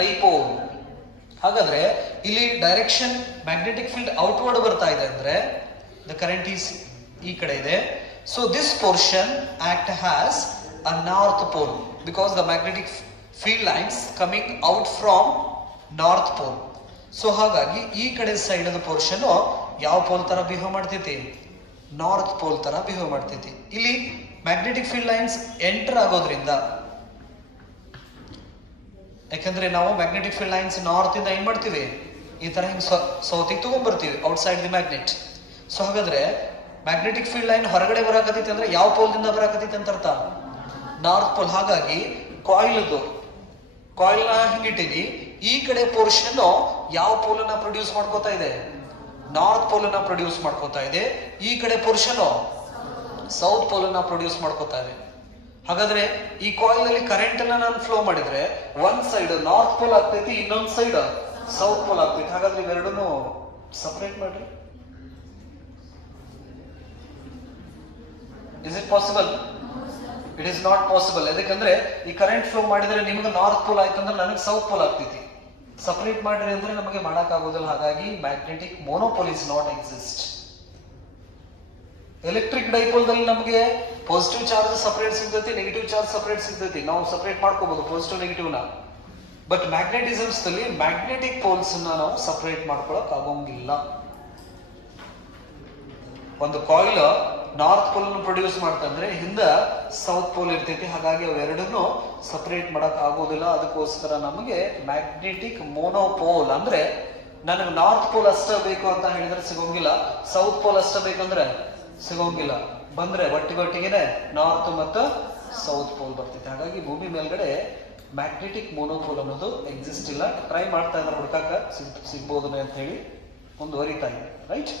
dipole. ಹಾಗಾದ್ರೆ ಇಲ್ಲಿ ಡೈರೆಕ್ಷನ್ ಮ್ಯಾಗ್ನೆಟಿಕ್ ಫೀಲ್ಡ್ ಔಟ್ವರ್ಡ್ ಬರ್ತಾ ಇದೆ ಅಂದ್ರೆ ದ ಕರೆಂಟ್ ಈಸ್ ಈ ಕಡೆ ಇದೆ. So this portion act has a north pole because the magnetic field lines coming out from north pole. So ಹಾಗಾಗಿ ಈ ಕಡೆ ಸೈಡ್ ಆದ ಪೋರ್ಷನ್ ಯಾವ ಪೋಲ್ ತರ ಬಿಹೇವ್ ಮಾಡ್ತೈತಿ? ನಾರ್ತ್ ಪೋಲ್ ತರ ಬಿಹೇವ್ ಮಾಡ್ತೈತಿ. ಇಲ್ಲಿ ಮ್ಯಾಗ್ನೆಟಿಕ್ ಫೀಲ್ಡ್ ಲೈನ್ಸ್ ಎಂಟರ್ ಆಗೋದ್ರಿಂದ, ಯಾಕಂದ್ರೆ ನಾವು ಮ್ಯಾಗ್ನೆಟಿಕ್ ಫೀಲ್ಡ್ ಲೈನ್ಸ್ ನಾರ್ತ್ ಇಂದ ಏನ್ ಮಾಡ್ತೀವಿ ಈ ತರ ಹಿಂಗ್ ಸೌತಿಗೆ ತಗೊಂಡ್ಬರ್ತೀವಿ outside the magnet. So ಹಾಗಾದ್ರೆ ಮ್ಯಾಗ್ನೆಟಿಕ್ ಫೀಲ್ಡ್ ಲೈನ್ ಹೊರಗಡೆ ಬರಾಕತೈತಿ ಅಂದ್ರೆ ಯಾವ ಪೋಲ್ ದಿಂದ ಬರಾಕತೈತಿ ಅಂತ ಅರ್ಥ? North pole. ಹಾಗಾಗಿ ಕಾಯಿಲ್ ನ ಹಿಂಗಿಟ್ಟಿನಿ, ಈ ಕಡೆ ಪೋರ್ಷನ್ ಯಾವ ಪೋಲ್ ಅನ್ನ ಪ್ರೊಡ್ಯೂಸ್ ಮಾಡ್ಕೋತಾ ಇದೆ? ನಾರ್ತ್ ಪೋಲ್ ಅನ್ನ ಪ್ರೊಡ್ಯೂಸ್ ಮಾಡ್ಕೋತಾ ಇದೆ. ಈ ಕಡೆ ಪೋರ್ಷನ್ ಸೌತ್ ಪೋಲ್ ಅನ್ನ ಪ್ರೊಡ್ಯೂಸ್ ಮಾಡ್ಕೋತಾ ಇದೆ. ಹಾಗಾದ್ರೆ ಈ ಕಾಯಿಲ್ ಅಲ್ಲಿ ಕರೆಂಟ್ ಅನ್ನ ನಾನು ಫ್ಲೋ ಮಾಡಿದ್ರೆ ಒಂದ್ ಸೈಡ್ ನಾರ್ತ್ ಪೋಲ್ ಆಗ್ತೈತಿ, ಇನ್ನೊಂದ್ ಸೈಡ್ ಸೌತ್ ಪೋಲ್ ಆಗ್ತೈತಿ. ಹಾಗಾದ್ರೆ ಇವೆರಡನ್ನು ಸಪರೇಟ್ ಮಾಡ್ರಿ. Is it possible? It is not possible. ಯಾಕಂದ್ರೆ ಈ ಕರೆಂಟ್ ಫ್ಲೋ ಮಾಡಿದ್ರೆ ನಿಮ್ಗೆ ನಾರ್ತ್ ಪೋಲ್ ಆಯ್ತು ಅಂದ್ರೆ ನನಗೆ ಸೌತ್ ಪೋಲ್ ಆಗ್ತೈತಿ. ಸಪರೇಟ್ ಮಾಡ್ರಿ ಅಂದ್ರೆ ನಮಗೆ ಮಾಡಕ್ ಆಗೋದಿಲ್ಲ. ಹಾಗಾಗಿ ಮ್ಯಾಗ್ನೆಟಿಕ್ ಮೋನೋಪೋಲ್ is not exist. Electric dipole ದಲ್ಲಿ ನಮಗೆ ಪಾಸಿಟಿವ್ ಚಾರ್ಜ್ ಸಪರೇಟ್ ಸಿಗ್ತೈತಿ, ನೆಗೆಟಿವ್ ಚಾರ್ಜ್ ಸಪರೇಟ್ ಸಿಗ್ತೈತಿ. ನಾವು ಸಪರೇಟ್ ಮಾಡ್ಕೋಬಹುದು ಪಾಸಿಟಿವ್ ನೆಗೆಟಿವ್ ನ. ಬಟ್ ಮ್ಯಾಗ್ನೆಟಿಸಮ್ಸ್ ನಲ್ಲಿ ಮ್ಯಾಗ್ನೆಟಿಕ್ ಪೋಲ್ಸ್ ನಾವು ಸಪರೇಟ್ ಮಾಡ್ಕೊಳಕ್ ಆಗೋಂಗಿಲ್ಲ. ಒಂದು ಕಾಯಿಲ್ ನಾರ್ತ್ ಪೋಲ್ ಅನ್ನು ಪ್ರೊಡ್ಯೂಸ್ ಮಾಡ್ತಂದ್ರೆ ಹಿಂದ ಸೌತ್ ಪೋಲ್ ಇರ್ತೈತಿ. ಹಾಗಾಗಿ ಅವೆರಡನ್ನು ಸಪರೇಟ್ ಮಾಡಕ್ ಆಗೋದಿಲ್ಲ. ಅದಕ್ಕೋಸ್ಕರ ನಮಗೆ ಮ್ಯಾಗ್ನೆಟಿಕ್ ಮೋನೋಪೋಲ್ ಅಂದ್ರೆ ನನಗೆ ನಾರ್ತ್ ಪೋಲ್ ಅಷ್ಟೇ ಬೇಕು ಅಂತ ಹೇಳಿದ್ರೆ ಸಿಗೋಂಗಿಲ್ಲ, ಸೌತ್ ಪೋಲ್ ಅಷ್ಟೇ ಬೇಕಂದ್ರೆ ಸಿಗೋಂಗಿಲ್ಲ. ಬಂದ್ರೆ ಒಟ್ಟಿಗೊಟ್ಟಿಗೆನೆ ನಾರ್ತ್ ಮತ್ತು ಸೌತ್ ಪೋಲ್ ಬರ್ತೈತಿ. ಹಾಗಾಗಿ ಭೂಮಿ ಮೇಲ್ಗಡೆ ಮ್ಯಾಗ್ನೆಟಿಕ್ ಮೋನೋಪೋಲ್ ಅನ್ನೋದು ಎಕ್ಸಿಸ್ಟ್ ಇಲ್ಲ. ಟ್ರೈ ಮಾಡ್ತಾ ಇದ್ದಾರೆ ಹುಡುಕಾಕ ಸಿಗ್ಬೋದು ಅಂತ ಹೇಳಿ ಮುಂದುವರಿತಾ ಇದೆ. ರೈಟ್,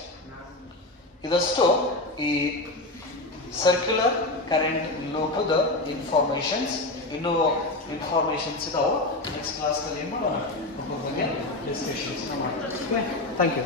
ಇದಷ್ಟು ಈ ಸರ್ಕ್ಯುಲರ್ ಕರೆಂಟ್ ಲೂಪ್ದ ಇನ್ಫಾರ್ಮೇಶನ್ಸ್. ಇನ್ನು ಇನ್ಫಾರ್ಮೇಶನ್ಸ್ ಇದಾವೆ. ನೆಕ್ಸ್ಟ್ ಕ್ಲಾಸ್ ನಲ್ಲಿ ಏನ್ ಮಾಡೋಣ ಬಗ್ಗೆ ಡಿಸ್ಕಷನ್ಸ್ ಮಾಡ್ತೀವಿ. Thank you.